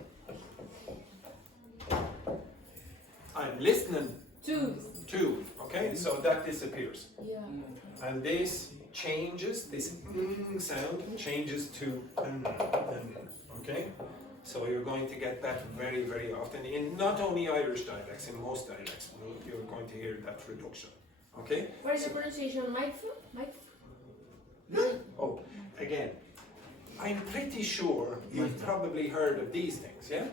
I'm listening to. Okay, so that disappears. Yeah. And this changes, this sound changes to okay? So you're going to get that very, very often in not only Irish dialects, in most dialects, you're going to hear that reduction. Okay? What is the pronunciation? Mike? Oh, again, I'm pretty sure you've probably heard of these things, yeah?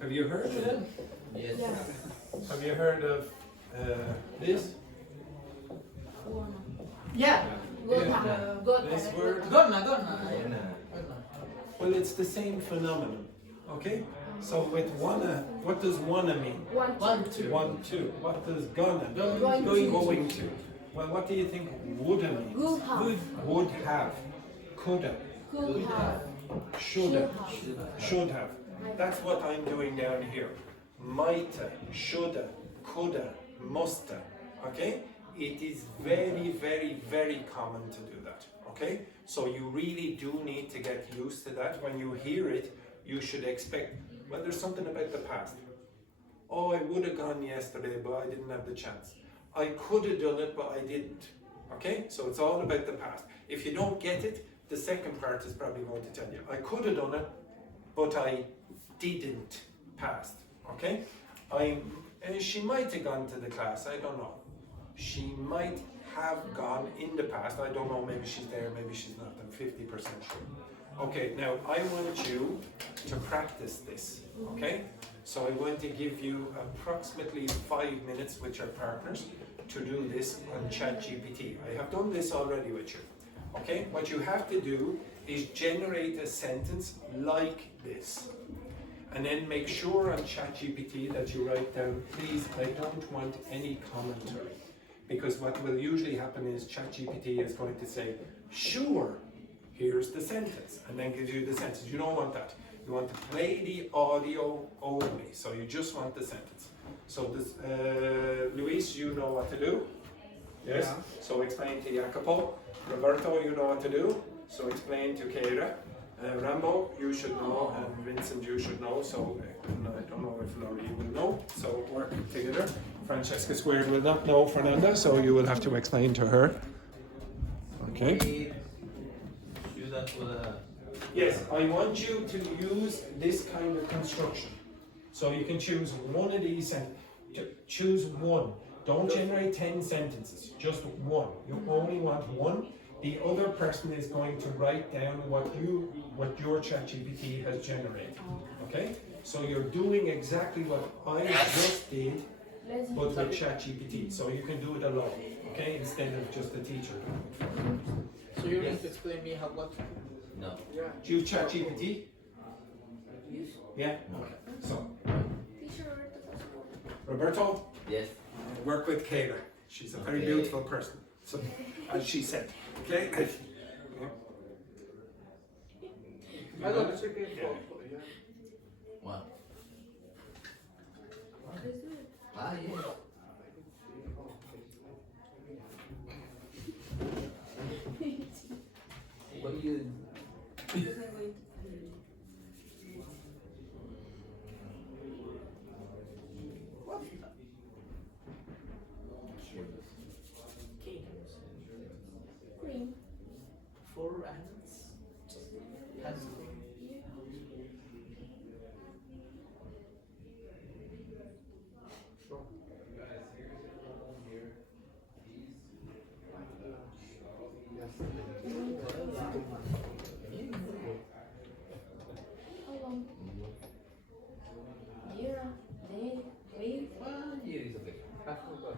Have you heard of them? Yes. Have you heard of this? Yeah. This word? Gonna. Well, it's the same phenomenon, okay? So with wanna, what does wanna mean? Want to. Want to. What does gonna mean? Going to. Well, what do you think woulda means? Would have. Would have. Coulda. Could have. Shoulda. Should have. That's what I'm doing down here. Mighta, shoulda, coulda, musta. Okay? It is very, very, very common to do that. Okay? So you really do need to get used to that. When you hear it, you should expect, well, there's something about the past. Oh, I would have gone yesterday, but I didn't have the chance. I could have done it, but I didn't. Okay? So it's all about the past. If you don't get it, the second part is probably going to tell you, I could have done it, but I didn't pass. Okay? She might have gone to the class, I don't know. She might have gone in the past, I don't know, maybe she's there, maybe she's not, I'm 50% sure. Okay, now I want you to practice this, okay? So I'm going to give you approximately 5 minutes with your partners to do this on ChatGPT. I have done this already with you, okay? What you have to do is generate a sentence like this. And then make sure on ChatGPT that you write down, please, I don't want any commentary. Because what will usually happen is ChatGPT is going to say, sure, here's the sentence, and then gives you the sentence. You don't want that. You want to play the audio only, so you just want the sentence. So this, Luis, you know what to do? Yes? Yeah. So explain to Jacopo. Roberto, you know what to do? So explain to Keira. Rambo, you should know, and Vincent, you should know, so I don't know if Laurie will know, so work together. Francesca Squared will not know Fernanda, so you will have to explain to her. Okay? Use that for the... Yes, I want you to use this kind of construction. So you can choose one of these and choose one. Don't generate 10 sentences, just one. You only want one. The other person is going to write down what your ChatGPT has generated. Okay? So you're doing exactly what I just did, but with ChatGPT. So you can do it alone, okay? Instead of just the teacher. So you're going to explain me how what? No. Do you ChatGPT? Yeah? Okay. So, Roberto, Yes. work with Kayla. She's a very beautiful person. So, as she said, okay? I got a second for What? Ah, yes. What do you... Cream. 4 hands. Hands. How long? Year, day, week? 1 year is okay. I forgot.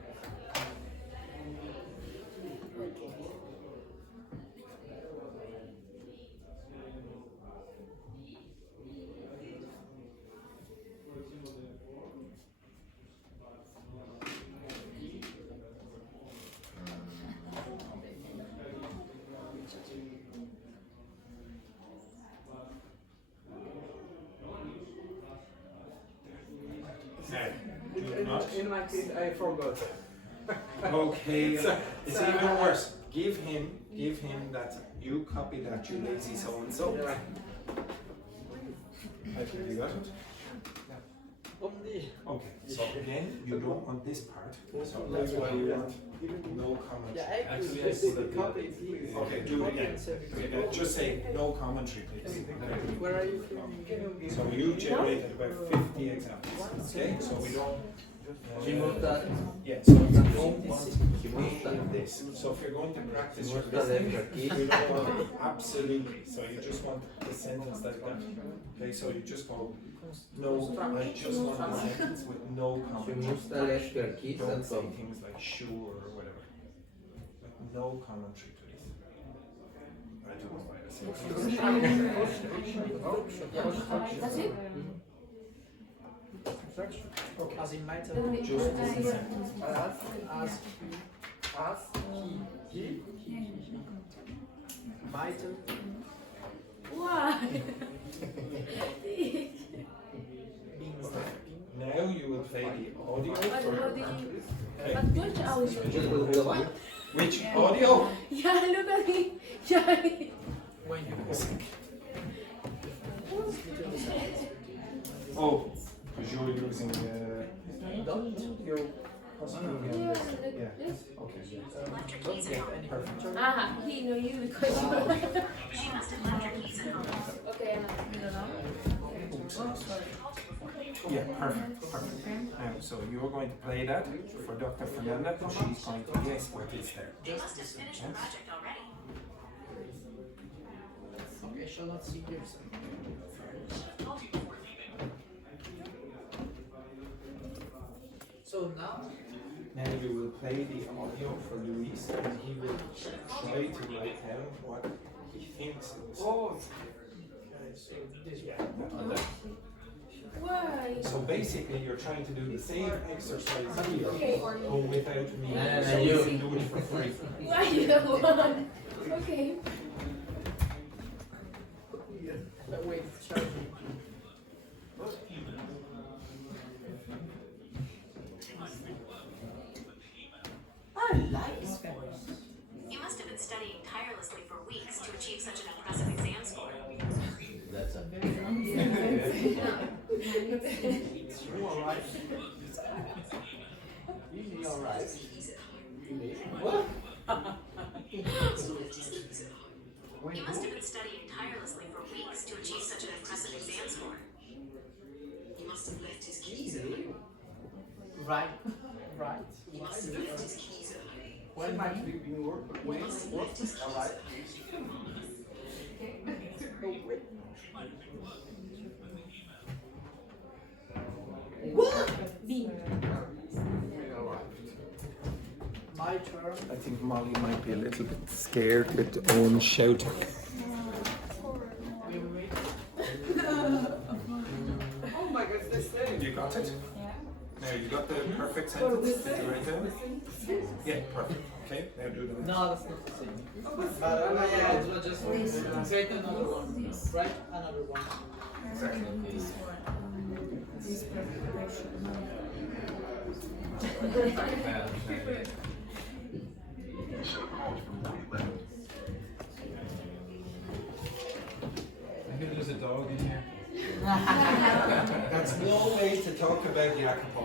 In my case, I forgot. Okay, it's even worse. Give him that, you copy that, you lazy so-and-so. Yeah. I think you got it. Only. Okay, so again, you don't want this part, so that's why you want no comment. Yeah, Actually, I put it copy, please. Okay, do it again. Just say no commentary, please. Where are you from? So you generated about 50 examples, okay? So we don't... Remove that. Yeah, so you don't want Remove any that. of this. So if you're going to practice your Remove the listening, letter key. you don't want absolutely. So you just want the sentence like that. Okay, so you just go, no, I just want the sentence with no commentary. Remove the letter keys Don't and say come. things like sure or whatever. Like no commentary, please. I don't know why I said That's it? Okay. As in my turn. Just this sentence. He. My turn. Why? Now you will play the audio But how do for... you... Okay. But which audio? Just move the one. Which audio? Yeah, look at me. Yeah. When you Oh, because you're using your husband and Yeah, this. like Yeah. this. Okay. Perfect. Aha, he know you because you Okay, Yeah, perfect. Perfect. Now, so you're going to play that for Dr. Fernanda, and she's going to guess what is there. Yes? Okay, shall not see yours. So now, Now you will play the audio for Luis, and he will try to write down what he thinks it was. Oh, so this Yeah, one. that- Why? So basically, you're trying to do the same exercise here, Okay. but without me. No, So you. you can do it for free. Why you don't want? Okay. But wait, charging. I like this voice. You must have been studying tirelessly for weeks to achieve such an impressive exam score. That's a You alright? Usually alright. What? You must have been studying tirelessly for weeks to achieve such an impressive exam score. He must have left his keys at home. Right. Right. He must have left his keys at home. When might we be work? When work? Alright. What? B. My turn. I think Molly might be a little bit scared with the own shouting. Wait, wait, wait. Oh my god, it's the same. You got it? Yeah. Now you got the perfect sentence. Did you write down? Yeah, perfect. Okay, now do the next. No, that's not the same. But yeah, it was just create another one. Right? Another one. Exactly. This preparation. I think there's a dog in here. That's no way to talk about Jacopo.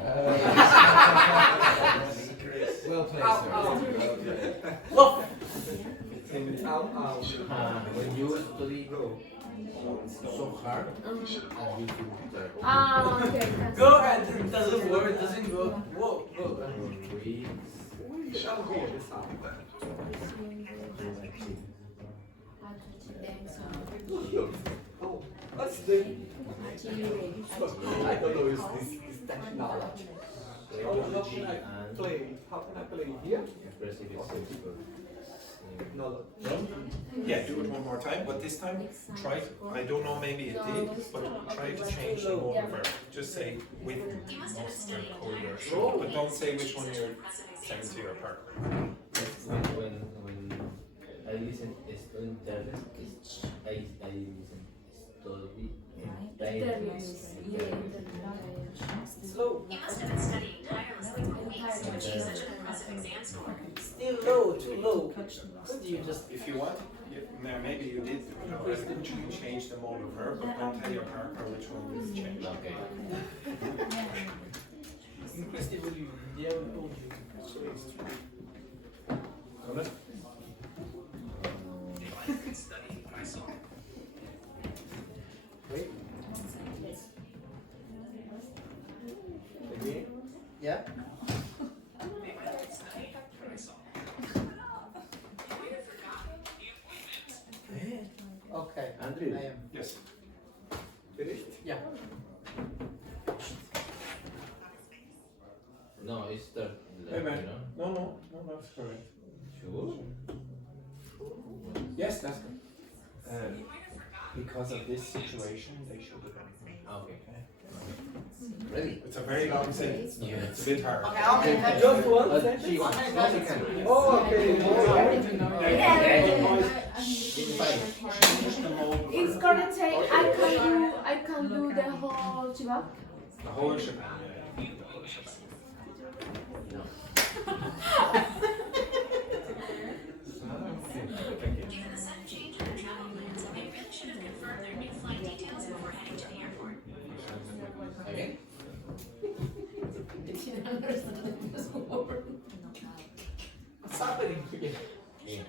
Well played, sir. Well played. Whoa! when you study so hard, and you feel tired. Ah, okay. Go and it doesn't work, it doesn't go. Whoa, go. We Down here, this time. Oh, what's the? I don't know. Is this technology? How can I play? How can I play here? expressive example. No. Yeah, do it one more time, but this time try, I don't know, maybe it did, but try to change the mode of verb. Just say with You must have been studying or tirelessly should, for but don't weeks say to which achieve one such you're an impressive exam saying to score. your partner. When I listen study internet, I listen study Slow. You must have been studying tirelessly for weeks to achieve such an impressive exam score. Still low, too low. Could you just If you want, now maybe you did, change the mode of verb, but don't tell your partner which one you've changed. Okay. in questi volumi di audio? Got it? Wait. Again? Yeah. Okay. Andrew. I am. Yes. Finished? Yeah. No, it's third. Hey man, You know? no, that's correct. Sure. Yes, that's good. Because of this situation, they should have done it. Okay. Ready? It's a very long sentence. Yeah. It's a bit hard. Okay, how many times? Just one She sentence? wants to Oh, okay. It's gonna take. I can do the whole chibak. The whole shebang. Given the sudden change in their travel plans, they really should have confirmed their new flight details before heading to the airport. Okay. What's happening here? Yeah.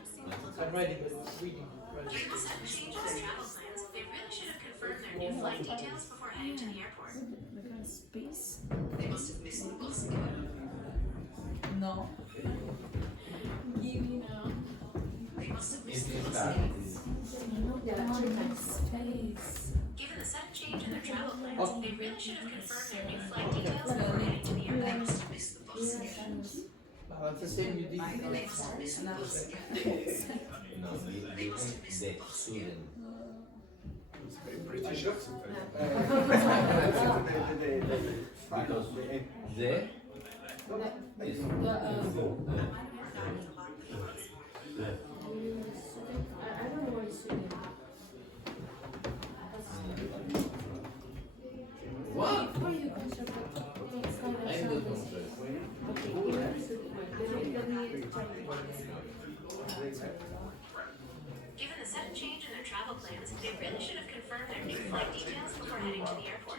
I'm ready, but reading. Ready. Given the sudden change in their travel plans, they really should have confirmed their new flight details before heading to the airport. Space? They must have missed the bus again. No. Give me now. They must have It's missed the bus start. again. Space. Given the sudden change in their travel plans, they really should have confirmed their new flight details before heading to the airport. They must have missed the bus again. It's the same you did. They must have missed the bus again. No, the student. It's a very British accent. Because the is I don't know what it's saying. what? Before you construct it, it's kind of I'm good sound. Given the sudden change in their travel plans, they really should have confirmed their new flight details before heading to the airport.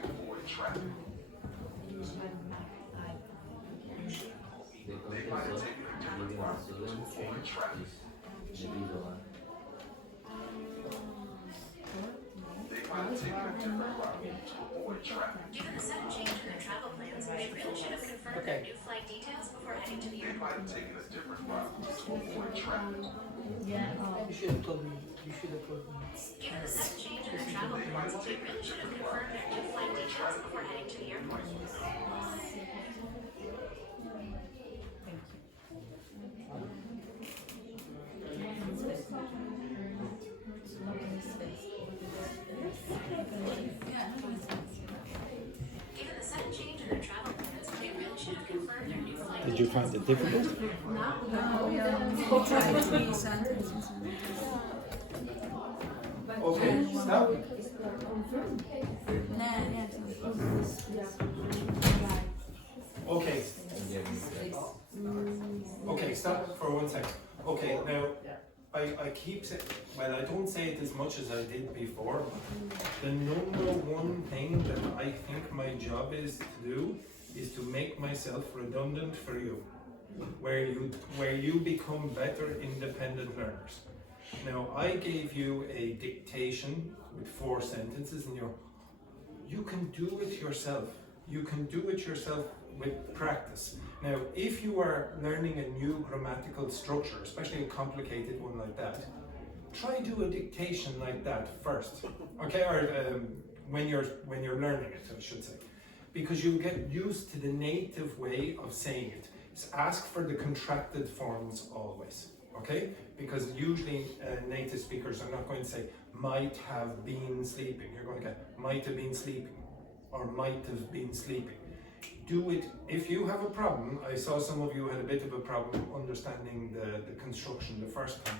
Given the sudden change in their travel plans, they really should have confirmed their new flight details before heading to the airport. Yeah, you should have told me. You should have told me. Given the sudden change in their travel plans, they really should have confirmed their new flight details before heading to the airport. Given the sudden change in their travel plans, they really should have confirmed their new flight Did you find it difficult? Try to be sentences. Okay, stop. Okay. Okay, stop for 1 second. Okay, now I keep saying, well, I don't say it as much as I did before. The number one thing that I think my job is to do is to make myself redundant for you, where you become better independent learners. Now, I gave you a dictation with 4 sentences, and you can do it yourself. You can do it yourself with practice. Now, if you are learning a new grammatical structure, especially a complicated one like that, try do a dictation like that first, okay? Or when you're learning it, I should say, because you get used to the native way of saying it. So ask for the contracted forms always, okay? Because usually native speakers are not going to say might have been sleeping. You're going to get might have been sleeping or might have been sleeping. Do it. If you have a problem, I saw some of you had a bit of a problem understanding the construction the first time.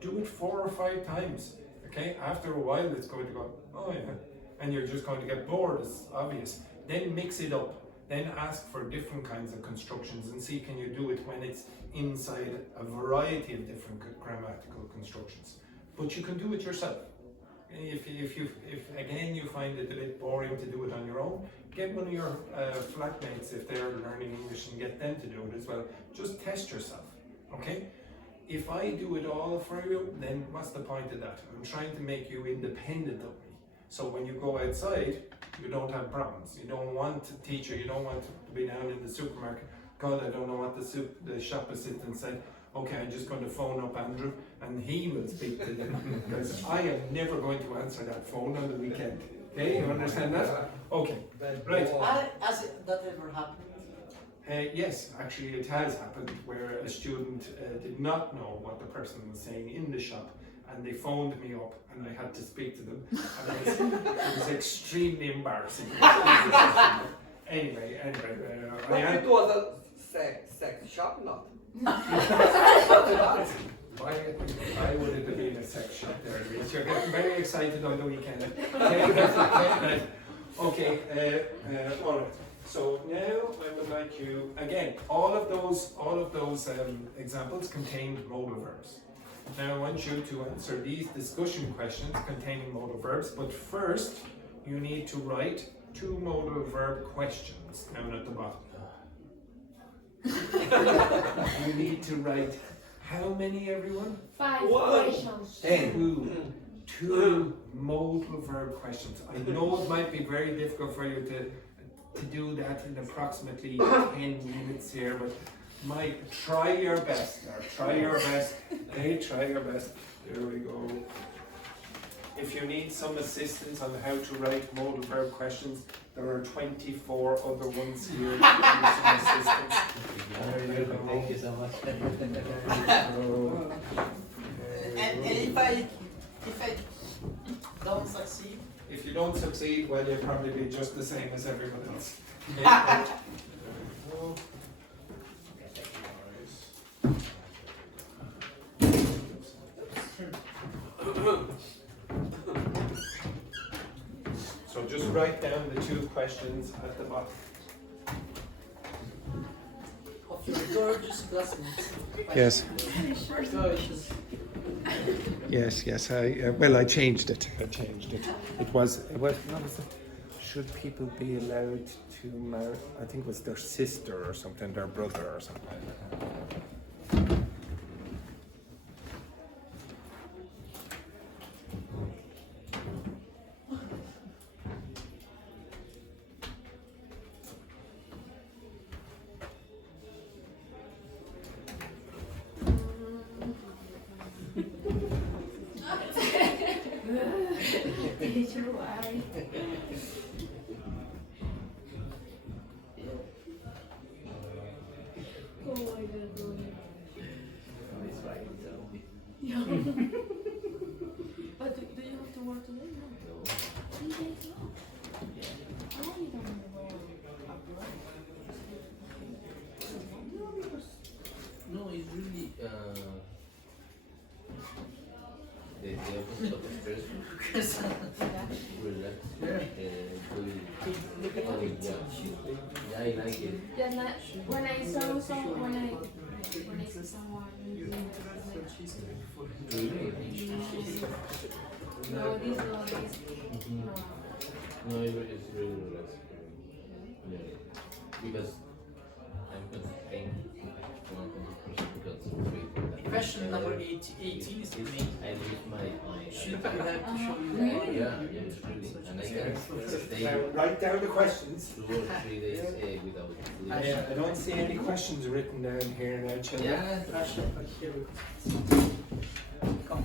Do it 4 or 5 times, okay? After a while it's going to go, oh yeah, and you're just going to get bored, it's obvious. Then mix it up. Then ask for different kinds of constructions and see can you do it when it's inside a variety of different grammatical constructions. But you can do it yourself. If again you find it a bit boring to do it on your own, get one of your flatmates if they're learning English and get them to do it as well. Just test yourself, okay? If I do it all for you, then what's the point of that? I'm trying to make you independent of me. So when you go outside, you don't have problems. You don't want a teacher, you don't want to be down in the supermarket. God, I don't know what the shop assistant said. Okay, I'm just going to phone up Andrew and he will speak to them because I am never going to answer that phone on the weekend. Okay, you understand that? Okay, right. Has that ever happened? Yes, actually it has happened where a student did not know what the person was saying in the shop and they phoned me up and I had to speak to them and it was extremely embarrassing. Anyway, But it was a sex shop, not? Why would it have been a sex shop there, Louise? You're getting very excited on the weekend. Okay, all right. So now I would like you, again, all of those examples contain modal verbs. Now I want you to answer these discussion questions containing modal verbs, but first you need to write 2 modal verb questions down at the bottom. You need to write how many, everyone? 5 questions. 2 modal verb questions. I know it might be very difficult for you to do that in approximately 10 minutes here, but try your best. Try your best. Hey, try your best. There we go. If you need some assistance on how to write modal verb questions, there are 24 other ones here to give you some assistance. Thank you so much. And if I don't succeed. If you don't succeed, well, you'll probably be just the same as everyone else. So just write down the 2 questions at the bottom. Of your gorgeous classmates. Yes. Gorgeous. Yes. I changed it. It was. What was it? Should people be allowed to marry? I think it was their sister or something, their brother or something. Teacher, why? Oh my god, Dogme. Yeah. But do you have to work today? No. 3 days off? Why you don't go abroad? No, it's really the opposite of stressful. Relax. Yeah, I like it. Yeah, when I saw someone Really? no, this no, this no. No, it's really relaxing. Yeah. Because I'm constrained 100% because Question number 18 is the main. I lose my Should you have to show you Really? yeah, it's really. And I can stay Now, write down the questions. 2 or 3 days without sleep. I don't see any questions written down here now, children. Yeah, Russian, but here we go. Come.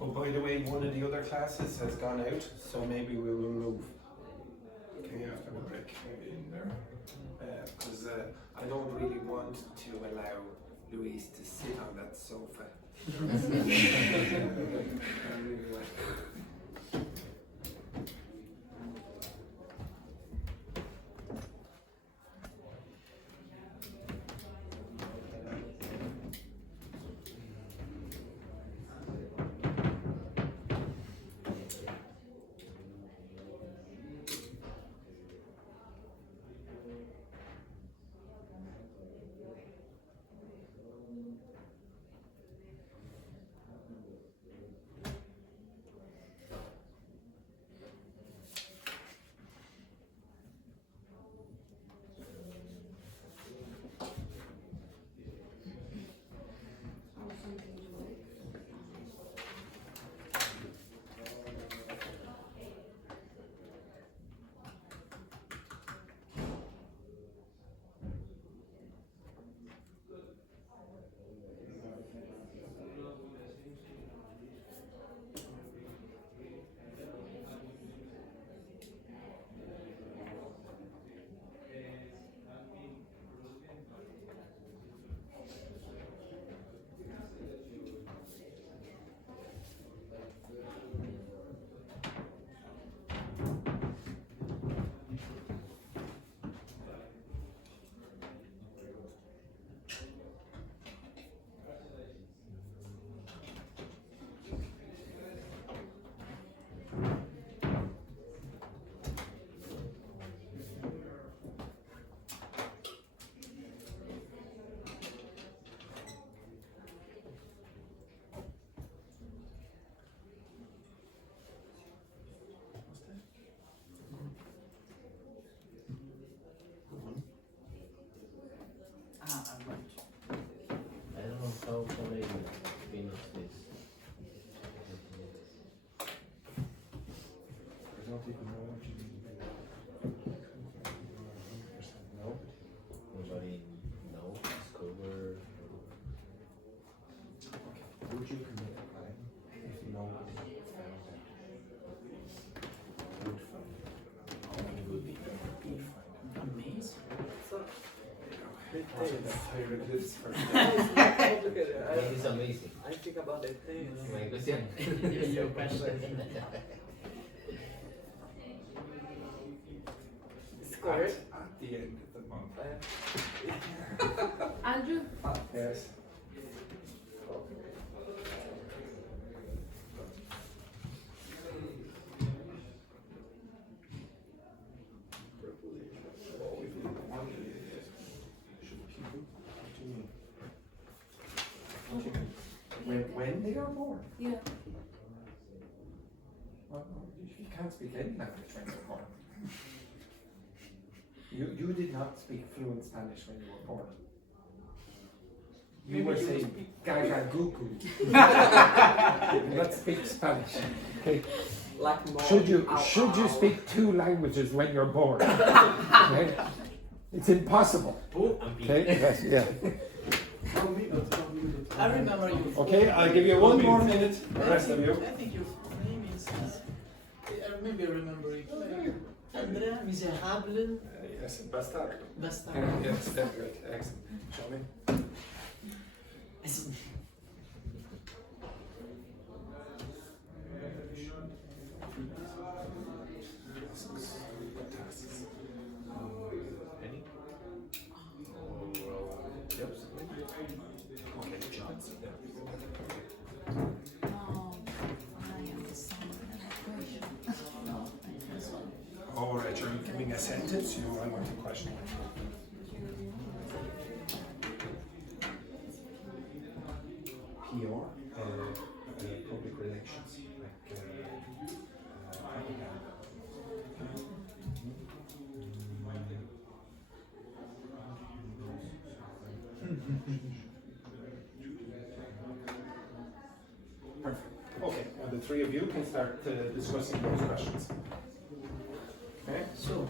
Oh, by the way, one of the other classes has gone out, so maybe we will move. Okay, after the break, maybe in there. Because I don't really want to allow Louise to sit on that sofa. I really like Hieroglyphs for It's not complicated. That is amazing. I think about the things. My question. Your question. It's correct. at the end of the month. Andrew, Yes. When they are born. yeah. Well, you can't speak any language when you're born. You did not speak fluent Spanish when you were born. You were saying gaga goo goo. You did not speak Spanish. Okay. Like more. Should you speak 2 languages when you're born? Okay? It's impossible. Okay? Yes, yeah. I remember you. Okay, I'll give you 1 more minute. The rest of you. I think your name is. Maybe I remember it. Andrea Miserable. Yes, bastardo. Bastardo. Yes, very good. Excellent. Show me. All right, you're giving a sentence. I want a question. PR, public relations, like Perfect. Okay, well, the 3 of you can start discussing those questions. Okay? So.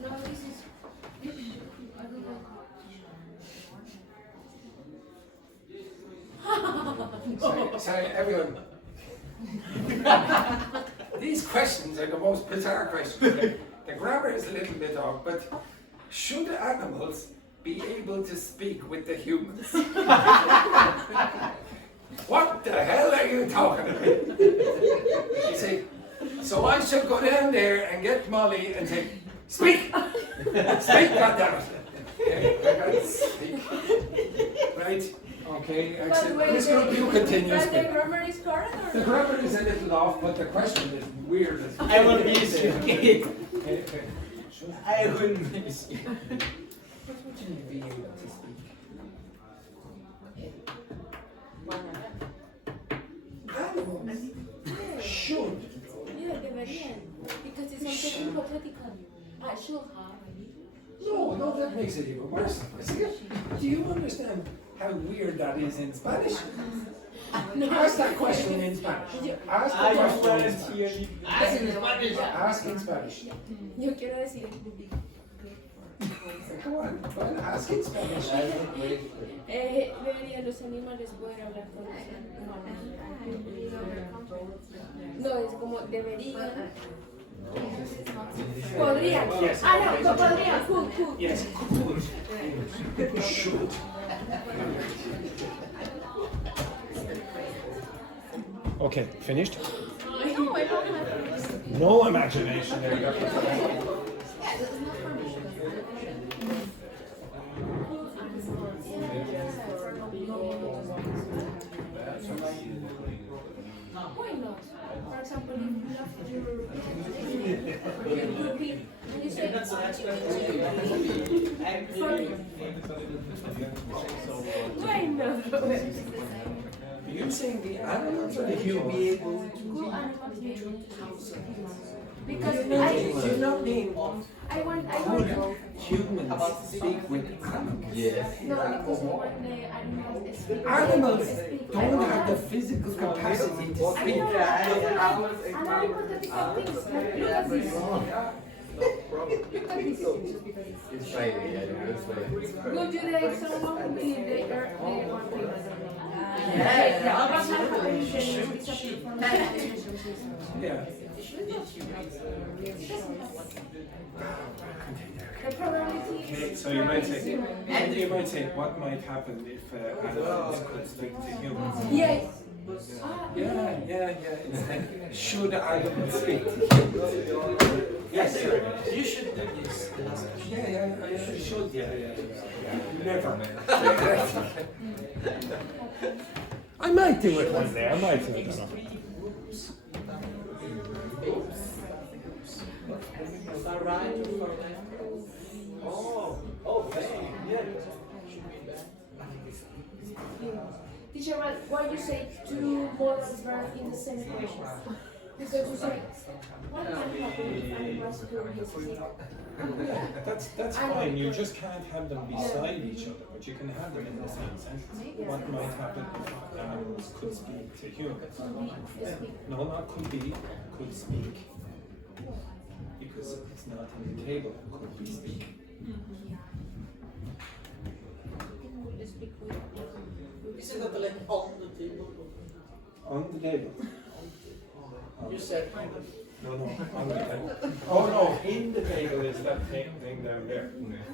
No, this is. I don't know. Sorry, everyone. These questions are the most bizarre questions. The grammar is a little bit off, but should animals be able to speak with the humans? What the hell are you talking about? You see, so I should go down there and get Molly and say, speak! Speak, goddammit! Okay, I gotta speak. Right? Okay, excellent. This group, you continue But the speaking. grammar is correct or The not? grammar is a little off, but the question is weird as I will be speaking. Okay, okay. I will be speaking. What would you be able to speak? Animals should. Yeah, deberían. Because it's something hypothetical. I should have. No, that makes it even worse. See, do you understand how weird that is in Spanish? Ask that question in Spanish. Ask the question in Spanish. Ask in Spanish. Yo quiero decir. Come on, ask in Spanish. Deberían los animales poder hablar con los humanos. No, es como deberían. Podrían. Yes. No podrían. Could. Yes, could. Should. Okay, finished? No, I don't have. No imagination there. You go. Why not? For example, if you love your groupie and you say, why not? Are you saying the animals or the humans? Who animals do you because You're not being I want humans speak with animals. Yes. no, because I want the animals speak. Animals Speak. don't have the physical capacity to I speak. know, and I hypothetical things. Like, look at this. Look at this. It's Friday, yeah, it's Friday. Go to the extra one who believe the earth, the one thing. Yeah. The program Okay, so you might say, what might happen if animals could speak to humans? Yes. Yeah. It's like, should animals speak to humans? Yes, sir. You should do this. The last question. Yeah, I should. Yeah. Never. I might do it one day. I might do it. Far right or far left? Teacher, why you say two modal verbs in the same equation? Because you say, what can happen if animals could speak? That's fine. You just can't have them beside each other, but you can have them in the same sentence. What might happen if animals could speak to humans? No, not could be, could speak. Because it's not on the table, could be speak. Is it not like on the table? On the table. You said No, on the table. Oh no, in the table is that thing down there.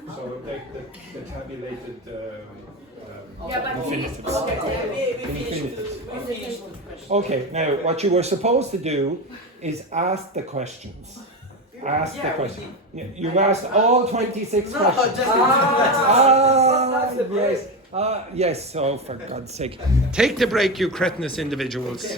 So the tabulated infinitive. Okay, now what you were supposed to do is ask the questions. Ask the question. You asked all 26 questions. Yes. Yes, so for God's sake. Take the break, you cretinous individuals.